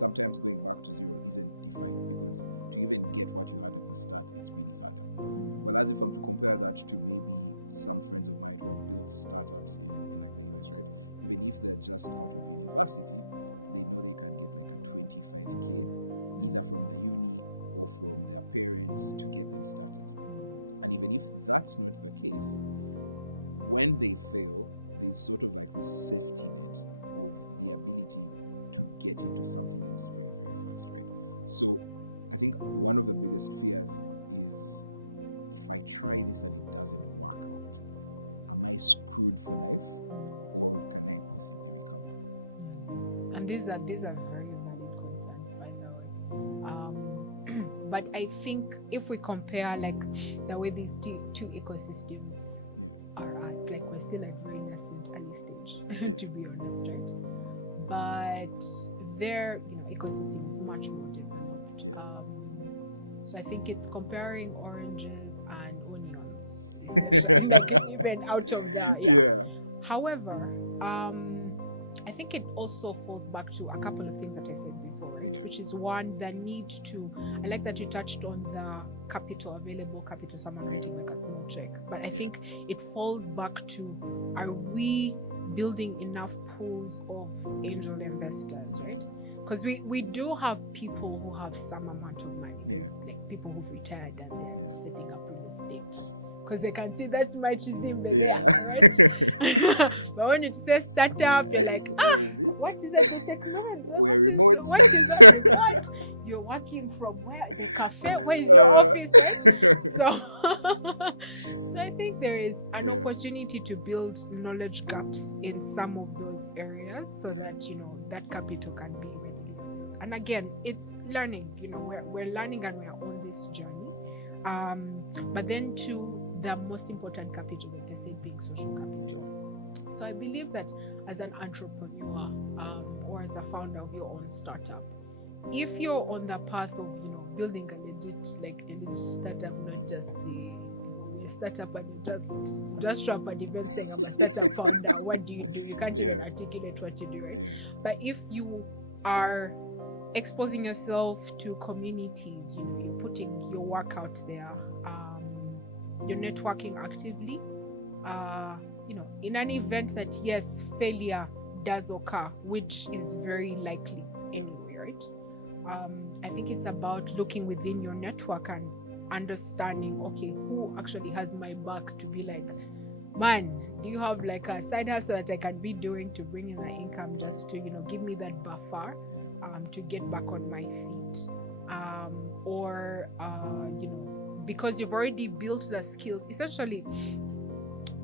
Sometimes they want to do it and then get what you understand. But as for compare that to sometimes when they grow, it's sort of like so I think one of the biggest fears I tried is to And these are very valid concerns, by the way. But I think if we compare like the way these two ecosystems are at, like we're still at very nascent early stage, to be honest, right? But their ecosystem is much more developed. So I think it's comparing oranges and onions, essentially, like even out of the However, I think it also falls back to a couple of things that I said before, right? Which is one, the need to, I like that you touched on the available capital, someone writing like a small check. But I think it falls back to, are we building enough pools of angel investors, right? Because we do have people who have some amount of money. There's like people who've retired and they're setting up real estate because they can see that's much is in there, right? But when it says startup, you're like, what is that? The technology? What is that report? You're working from where? The cafe? Where is your office, right? So, so I think there is an opportunity to build knowledge gaps in some of those areas so that that capital can be readily available. And again, it's learning. We're learning and we're on this journey. But then to the most important capital that I said being social capital. So I believe that as an entrepreneur or as a founder of your own startup, if you're on the path of building a legit startup, not just a startup and you just show up at events saying I'm a startup founder, what do? You can't even articulate what you do, right? But if you are exposing yourself to communities, you're putting your work out there, you're networking actively, in an event that yes, failure does occur, which is very likely anyway, right? I think it's about looking within your network and understanding, okay, who actually has my back to be like, man, do you have like a side hustle that I can be doing to bring in the income just to give me that buffer to get back on my feet, or because you've already built the skills. Essentially,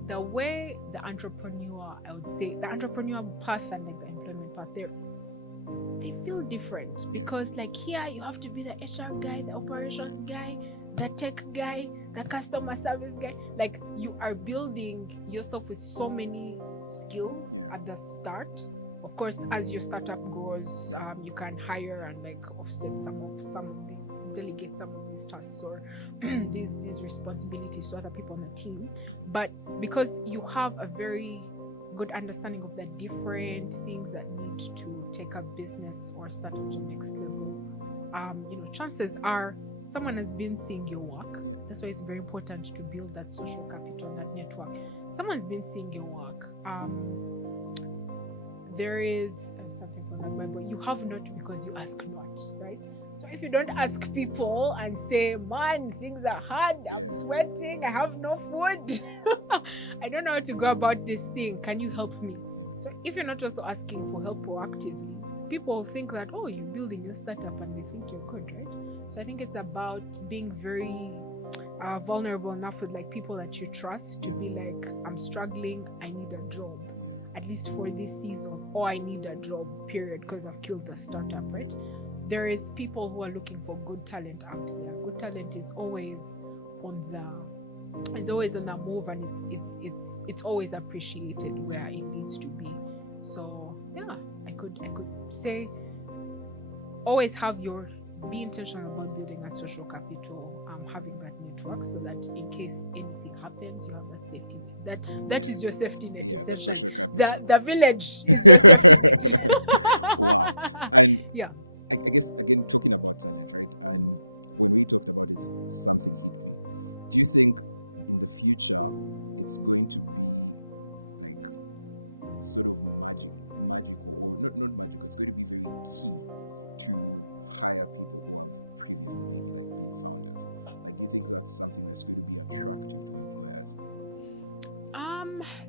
the way the entrepreneur, I would say, the entrepreneur path and like the employment path, they feel different because like here you have to be the HR guy, the operations guy, the tech guy, the customer service guy. Like you are building yourself with so many skills at the start. Of course, as your startup grows, you can hire and like offset some of these, delegate some of these tasks or these responsibilities to other people on the team. But because you have a very good understanding of the different things that need to take a business or startup to the next level, chances are someone has been seeing your work. That's why it's very important to build that social capital, that network. Someone's been seeing your work. There is something for on that Bible, you have not because you ask not, right? So if you don't ask people and say, man, things are hard, I'm sweating, I have no food, I don't know how to go about this thing, can you help me? So if you're not also asking for help proactively, people think that, oh, you're building your startup and they think you're good, right? So I think it's about being very vulnerable enough with like people that you trust to be like, I'm struggling, I need a job, at least for this season, or I need a job, period, because I've killed the startup, right? There is people who are looking for good talent out there. Good talent is always on the move, and it's always appreciated where it needs to be. So yeah, I could say always be intentional about building a social capital, having that network so that in case anything happens, you have that safety net. That is your safety net essentially. The village is your safety net. Yeah.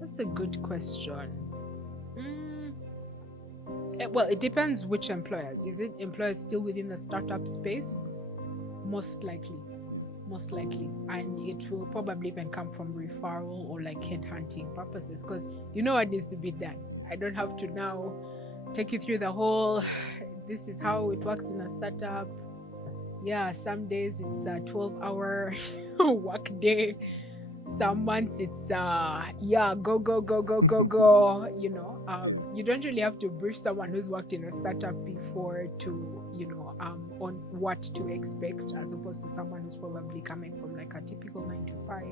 That's a good question. Well, it depends which employers. Is it employers still within the startup space? Most likely. Most likely. And it will probably even come from referral or like headhunting purposes because you know what needs to be done. I don't have to now take you through the whole this is how it works in a startup. Yeah, some days it's a 12-hour work day. Some months it's go go go go go go, you don't really have to brief someone who's worked in a startup before to on what to expect, as opposed to someone who's probably coming from like a typical 9 to 5.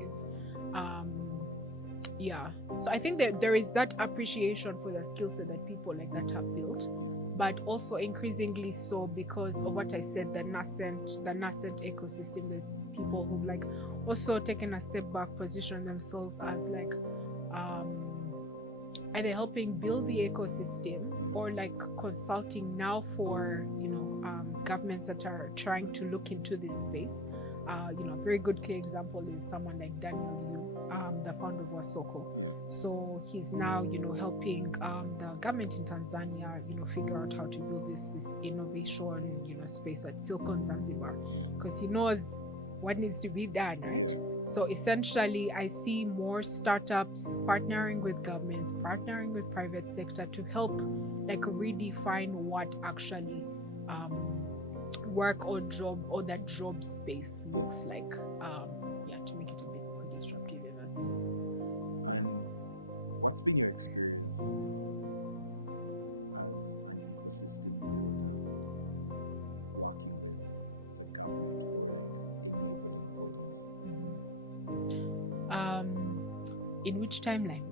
So I think that there is that appreciation for the skill set that people like that have built, but also increasingly so because of what I said, the nascent ecosystem. There's people who've like also taken a step back, position themselves as like either helping build the ecosystem or like consulting now for governments that are trying to look into this space. A very good clear example is someone like Daniel Yu, the founder of Wasoko. So he's now, helping the government in Tanzania, figure out how to build this innovation, space at Silicon Zanzibar, because he knows what needs to be done, right? So essentially, I see more startups partnering with governments, partnering with private sector to help like redefine what actually work or job or that job space looks like. To make it a bit more disruptive in that sense. What's been your experience in which timeline?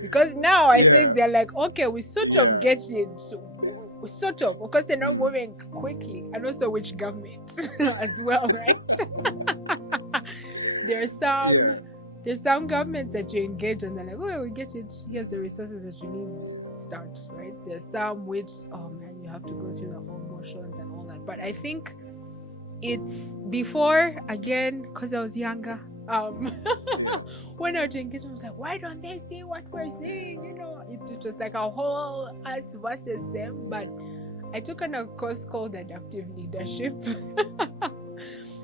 Because now I think they're like, okay, we sort of get it. We sort of, because they're not moving quickly, and also which government as well, right? There's some governments that you engage and they're like, oh, we get it. Here's the resources that you need. Start, right? There's some which, oh man, you have to go through the whole motions and all that. But I think it's before, again, because I was younger, when I was engaged, I was like, why don't they see what we're seeing? It was like a whole us versus them. But I took on a course called adaptive leadership.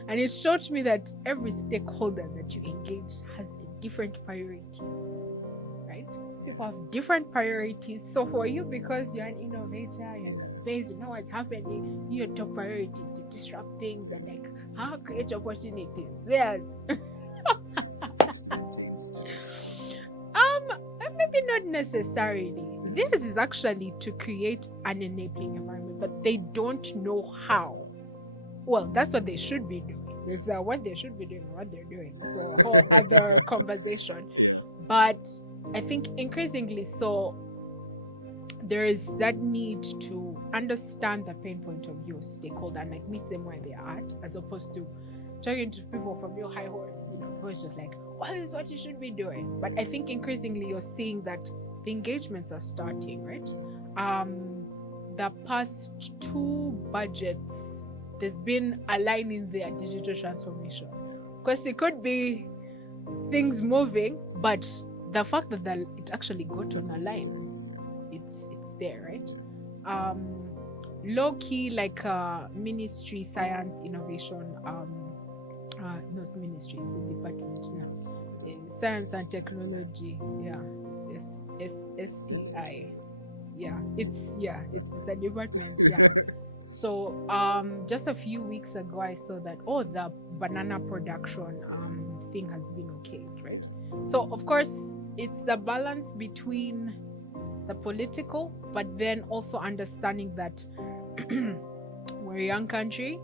And it showed me that every stakeholder that you engage has a different priority, right? People have different priorities. So for you, because you're an innovator, you're in the space, you know what's happening, your top priority is to disrupt things and like create opportunities. There's maybe not necessarily. This is actually to create an enabling environment, but they don't know how. Well, that's what they should be doing. There's what they should be doing and what they're doing. So a whole other conversation. But I think increasingly so, there is that need to understand the pain point of your stakeholder and like meet them where they are at, as opposed to talking to people from your high horse, who is just like, well, this is what you should be doing. But I think increasingly you're seeing that the engagements are starting, right? The past two budgets, there's been a line in their digital transformation. Of course, it could be things moving, but the fact that it actually got on a line, it's there, right? Low key, like ministry, science, innovation, not ministry, it's a department now. Science and technology, yeah, it's STI. It's a department, yeah. So just a few weeks ago I saw that the banana production thing has been okayed, right? So of course it's the balance between the political, but then also understanding that we're a young country,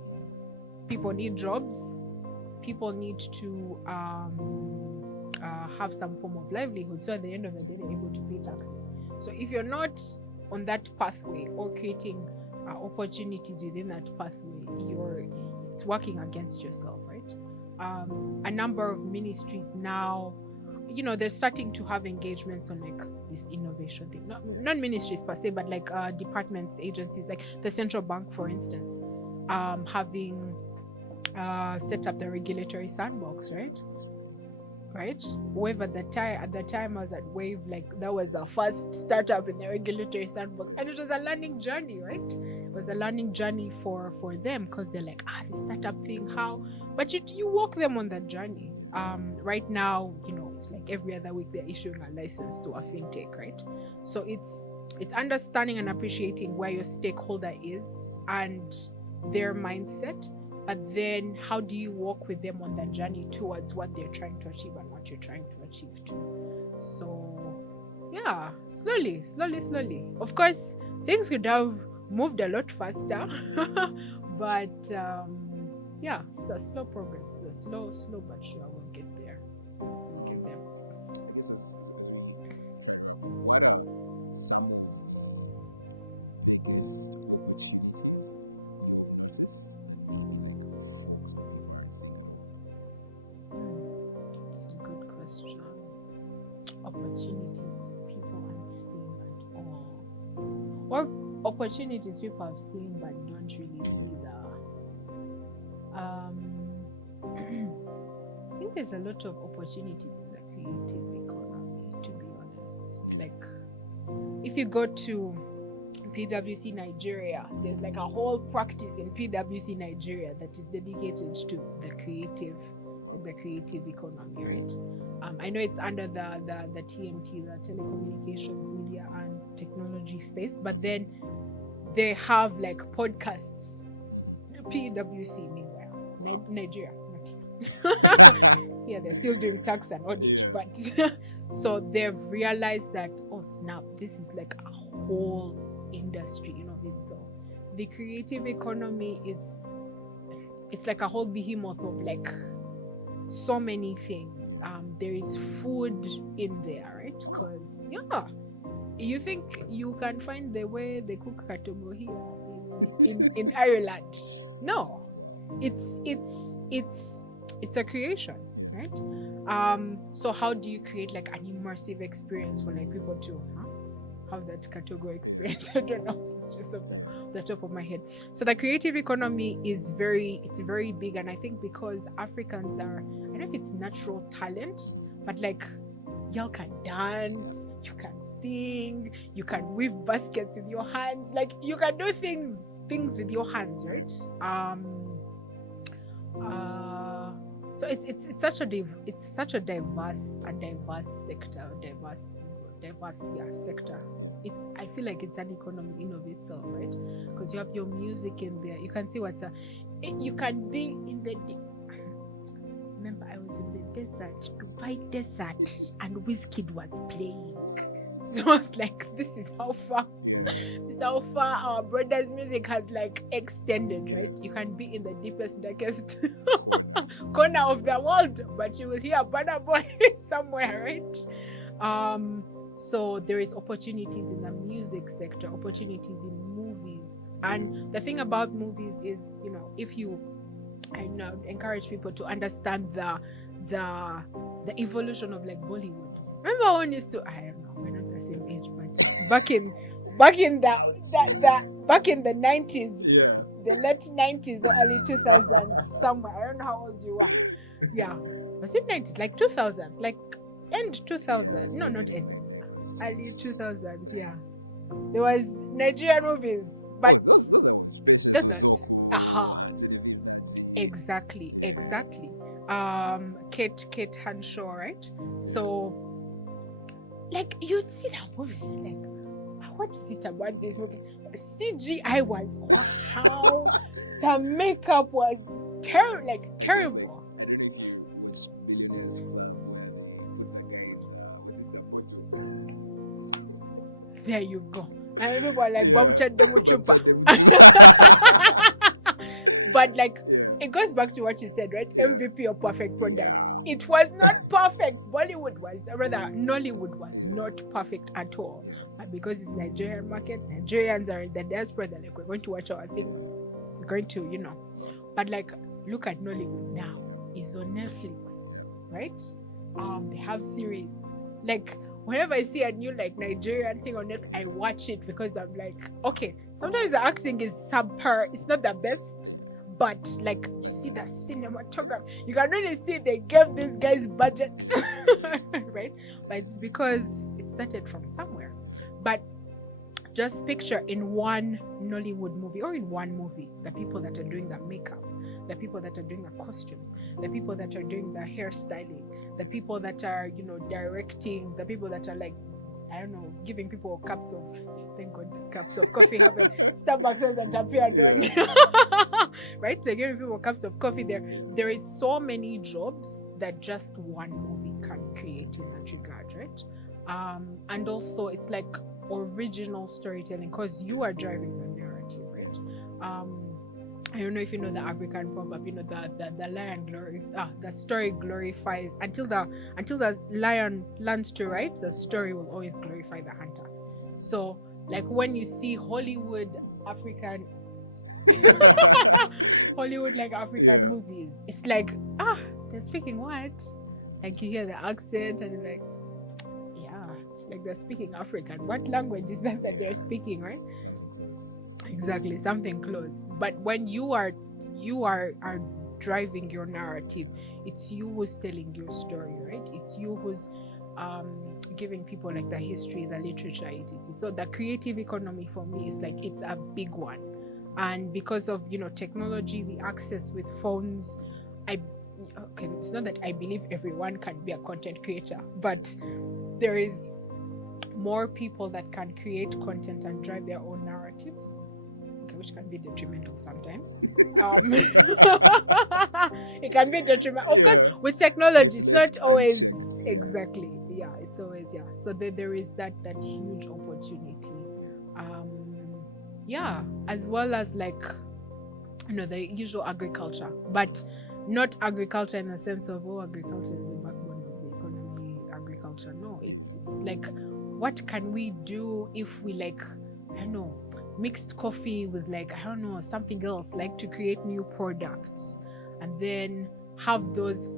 people need jobs, people need to have some form of livelihood, so at the end of the day they're able to pay taxes. So if you're not on that pathway or creating opportunities within that pathway, it's working against yourself, right? A number of ministries now, they're starting to have engagements on like this innovation thing. Not ministries per se, but like departments, agencies, like the central bank, for instance, having set up the regulatory sandbox, right? Whoever at the time I was at Wave, like that was the first startup in the regulatory sandbox, and it was a learning journey, right? It was a learning journey for them, because they're like, this startup thing, how? But you walk them on that journey. Right now, it's like every other week they're issuing a license to a fintech, right? So it's understanding and appreciating where your stakeholder is and their mindset. But then how do you walk with them on that journey towards what they're trying to achieve and what you're trying to achieve too? So yeah, slowly. Of course, things could have moved a lot faster, but yeah, it's a slow progress. The slow but sure we'll get there. We'll get there. This is while I stumbled. It's a good question. Opportunities people aren't seeing at all, or opportunities people have seen but don't really see the. I think there's a lot of opportunities in the creative economy, to be honest. Like, if you go to PwC Nigeria, there's like a whole practice in PwC Nigeria that is dedicated to the creative economy, right? I know it's under the TMT, the telecommunications, media and technology space, but then they have like podcasts. PwC, meanwhile, Nigeria, not here. Yeah, they're still doing tax and audit, but so they've realized that, snap, this is like a whole industry in of itself. The creative economy it's like a whole behemoth of like so many things. There is food in there, right? Because you think you can find the way they cook katogo here in Ireland? No, it's a creation, right? So how do you create like an immersive experience for like people to have that katogo experience? I don't know, it's just off the top of my head. So the creative economy is very big, and I think because Africans are, I don't know if it's natural talent, but like y'all can dance, you can sing, you can weave baskets with your hands, like you can do things with your hands, right? So it's such a diverse sector, sector. I feel like it's an economy in of itself, right? Because you have your music in there. You can see you can be in the. Remember, I was in the desert, Dubai desert, and Wizkid was playing. So I was like, this is how far our brother's music has like extended, right? You can be in the deepest, darkest corner of the world, but you will hear Burna Boy somewhere, right? So there is opportunities in the music sector, opportunities in movies. And the thing about movies is, I now encourage people to understand the the evolution of like Bollywood. Remember when used to, I don't know, we're not the same age, but back in the 90s, Yeah. the late 90s or early 2000s, somewhere. I don't know how old you are. Yeah. Was it 90s? Like 2000s, like end 2000. No, not end. Early 2000s, yeah. There was Nigerian movies, but doesn't. Aha. Exactly, exactly. Kate Hanshaw, right? So like you'd see that movies, you're like, what is it about this movie? CGI was wow. The makeup was like terrible. There you go. And people are like, "Bumted the chupa." But like it goes back to what you said, right? MVP or perfect product. It was not perfect. Bollywood was, rather, Nollywood was not perfect at all. But because it's Nigerian market, Nigerians are in the diaspora, they're like, we're going to watch our things. We're going to, But like, look at Nollywood now. It's on Netflix, right? They have series. Like, whenever I see a new like Nigerian thing on Netflix, I watch it because I'm like, okay, sometimes the acting is subpar. It's not the best, but like you see the cinematography, you can really see they gave these guys budget, right? But it's because it started from somewhere. But just picture in one Nollywood movie or in one movie, the people that are doing the makeup, the people that are doing the costumes, the people that are doing the hairstyling, the people that are, directing, the people that are like, I don't know, giving people cups of, thank God, cups of coffee haven't Starbucks hasn't appeared on, right? They're giving people cups of coffee. There is so many jobs that just one movie can create in that regard, right? And also it's like original storytelling because you are driving the narrative, right? I don't know if you know the African proverb, the lion the story glorifies until the lion learns to write, the story will always glorify the hunter. So like when you see Hollywood African Hollywood like African movies, it's like, they're speaking what? Like you hear the accent and you're like, yeah, it's like they're speaking African. What language is that they're speaking, right? Exactly, something close. But when you are driving your narrative, it's you who's telling your story, right? It's you who's giving people like the history, the literature, etc. So the creative economy for me is like it's a big one. And because of technology, the access with phones, I okay, it's not that I believe everyone can be a content creator, but there is more people that can create content and drive their own narratives, okay, which can be detrimental sometimes. It can be detrimental. Of course, with technology, it's not always exactly. Yeah, it's always, yeah. So there is that huge opportunity. Yeah, as well as like the usual agriculture, but not agriculture in the sense of agriculture is the backbone of the economy. Agriculture, no, it's like what can we do if we like, I don't know, mixed coffee with like, I don't know, something else, like to create new products and then have those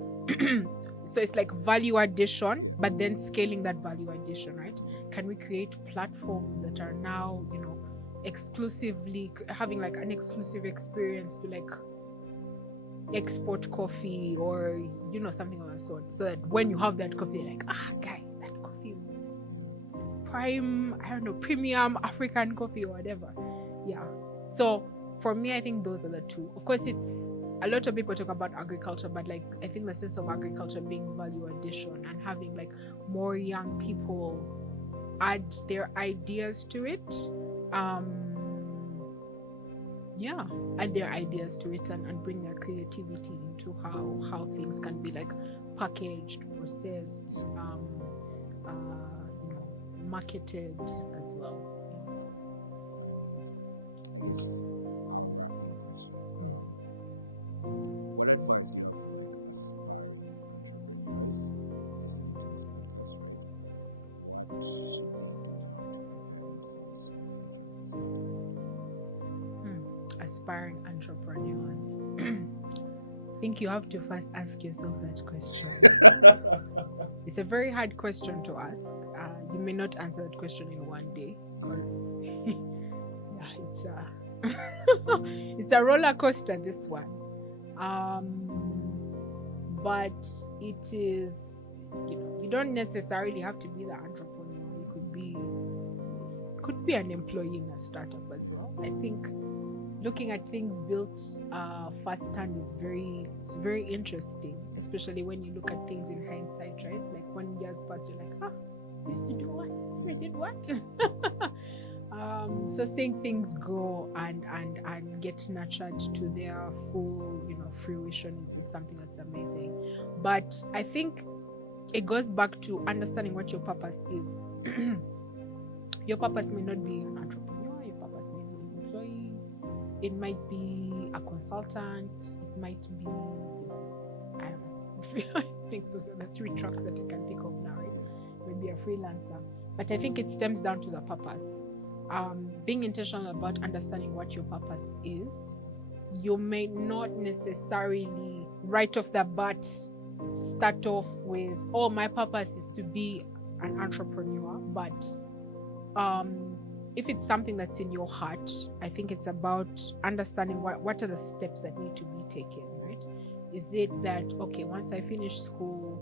so it's like value addition, but then scaling that value addition, right? Can we create platforms that are now exclusively having like an exclusive experience to like export coffee or something of the sort, so that when you have that coffee, you're like, guy, that coffee is prime, I don't know, premium African coffee or whatever. Yeah. So for me, I think those are the two. Of course, it's a lot of people talk about agriculture, but like I think the sense of agriculture being value addition and having like more young people add their ideas to it. Yeah, add their ideas to it and bring their creativity into how things can be like packaged, processed, marketed as well. Aspiring entrepreneurs. think you have to first ask yourself that question. It's a very hard question to ask. You may not answer that question in one day because yeah, it's a roller coaster. This one, but it is. You don't necessarily have to be the entrepreneur. You could be an employee in a startup as well. I think looking at things built firsthand is very interesting, especially when you look at things in hindsight, right? Like 1 year's past, you're like, used to do what? We did what? So seeing things grow and get nurtured to their full, fruition is something that's amazing. But I think it goes back to understanding what your purpose is. Your purpose may not be an entrepreneur, your purpose may be an employee, it might be a consultant, it might be, I don't know. I think those are the three tracks that I can think of now, right? Maybe a freelancer. But I think it stems down to the purpose. Being intentional about understanding what your purpose is. You may not necessarily right off the bat start off with, my purpose is to be an entrepreneur, but if it's something that's in your heart, I think it's about understanding what are the steps that need to be taken, right? Is it that, okay, once I finish school,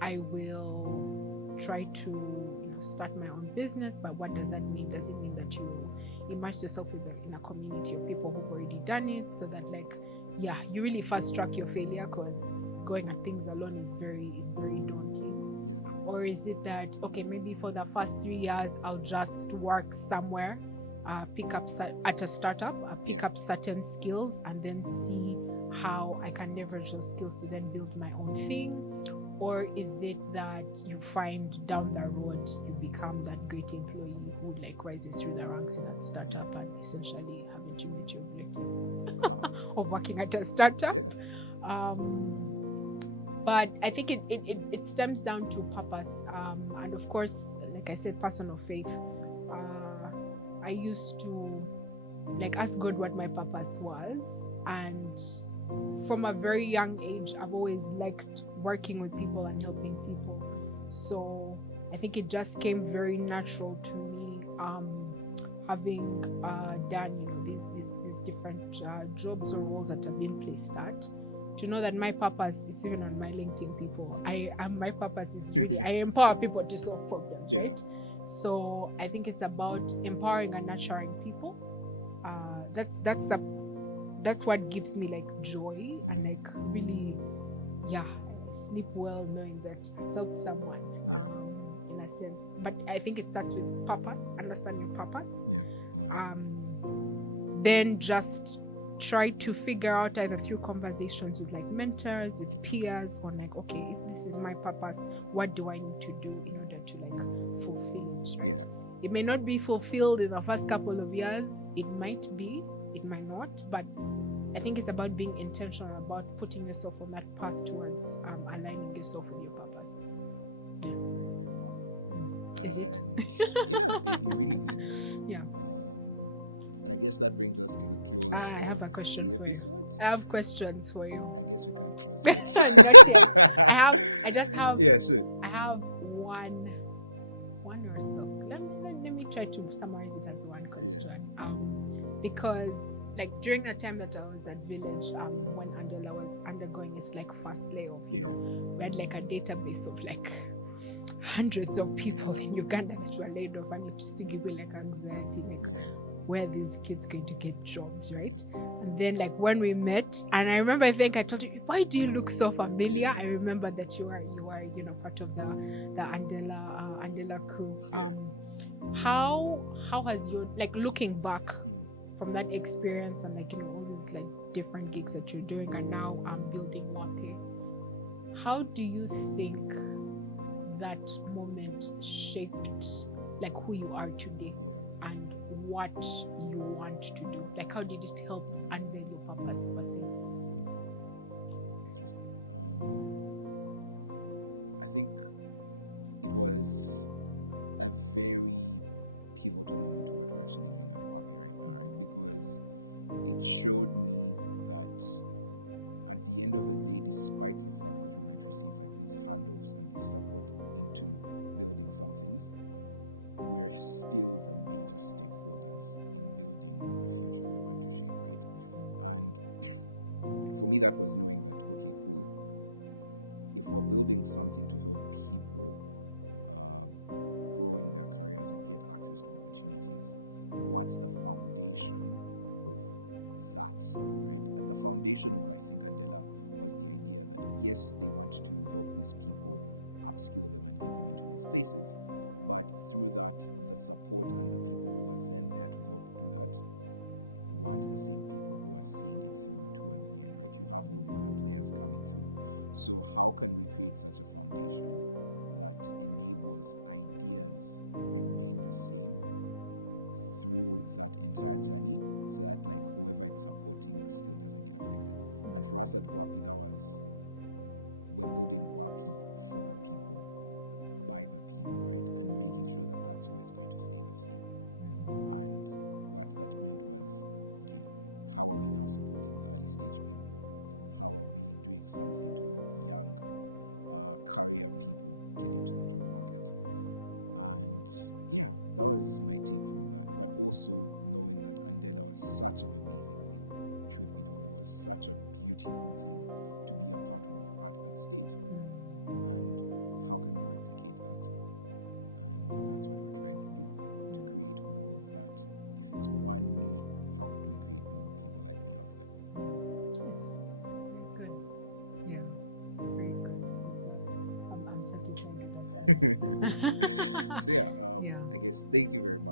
I will try to start my own business, but what does that mean? Does it mean that you immerse yourself in a community of people who've already done it, so that you really fast track your failure, because going at things alone is very daunting? Or is it that, okay, maybe for the first 3 years I'll just work somewhere, pick up at a startup, pick up certain skills, and then see how I can leverage those skills to then build my own thing? Or is it that you find down the road you become that great employee who rises through the ranks in that startup and essentially haven't you met your objective of working at a startup? But I think it stems down to purpose, and of course, like I said, personal faith. I used to ask God what my purpose was, and from a very young age, I've always liked working with people and helping people. So I think it just came very natural to me, having done these different jobs or roles that I've been placed at, to know that my purpose is even on my LinkedIn people. My purpose is really, I empower people to solve problems, right? So I think it's about empowering and nurturing people. That's what gives me joy, and really, I sleep well knowing that I helped someone, in a sense. But I think it starts with purpose, understand your purpose, then just try to figure out, either through conversations with mentors, with peers, on okay, if this is my purpose, what do I need to do in order to fulfill it, right? It may not be fulfilled in the first couple of years, it might be, it might not, but I think it's about being intentional about putting yourself on that path towards aligning yourself with your purpose. Yeah. Is it? Yeah. I have a question for you. I have questions for you. Not yet. I have one or so. Let me try to summarize it as one question. Because during the time that I was at Village, when Angela was undergoing its first layoff, we had a database of hundreds of people in Uganda that were laid off, and it used to give me anxiety, where are these kids going to get jobs, right? And then when we met, and I remember, I think I told you, why do you look so familiar? I remember that you are part of the Andela crew. How has your looking back from that experience, and all these different gigs that you're doing, and now building Wape, how do you think that moment shaped who you are today and what you want to do? How did it help unveil your purpose per se? Yeah, Yeah. I guess. Thank you very much.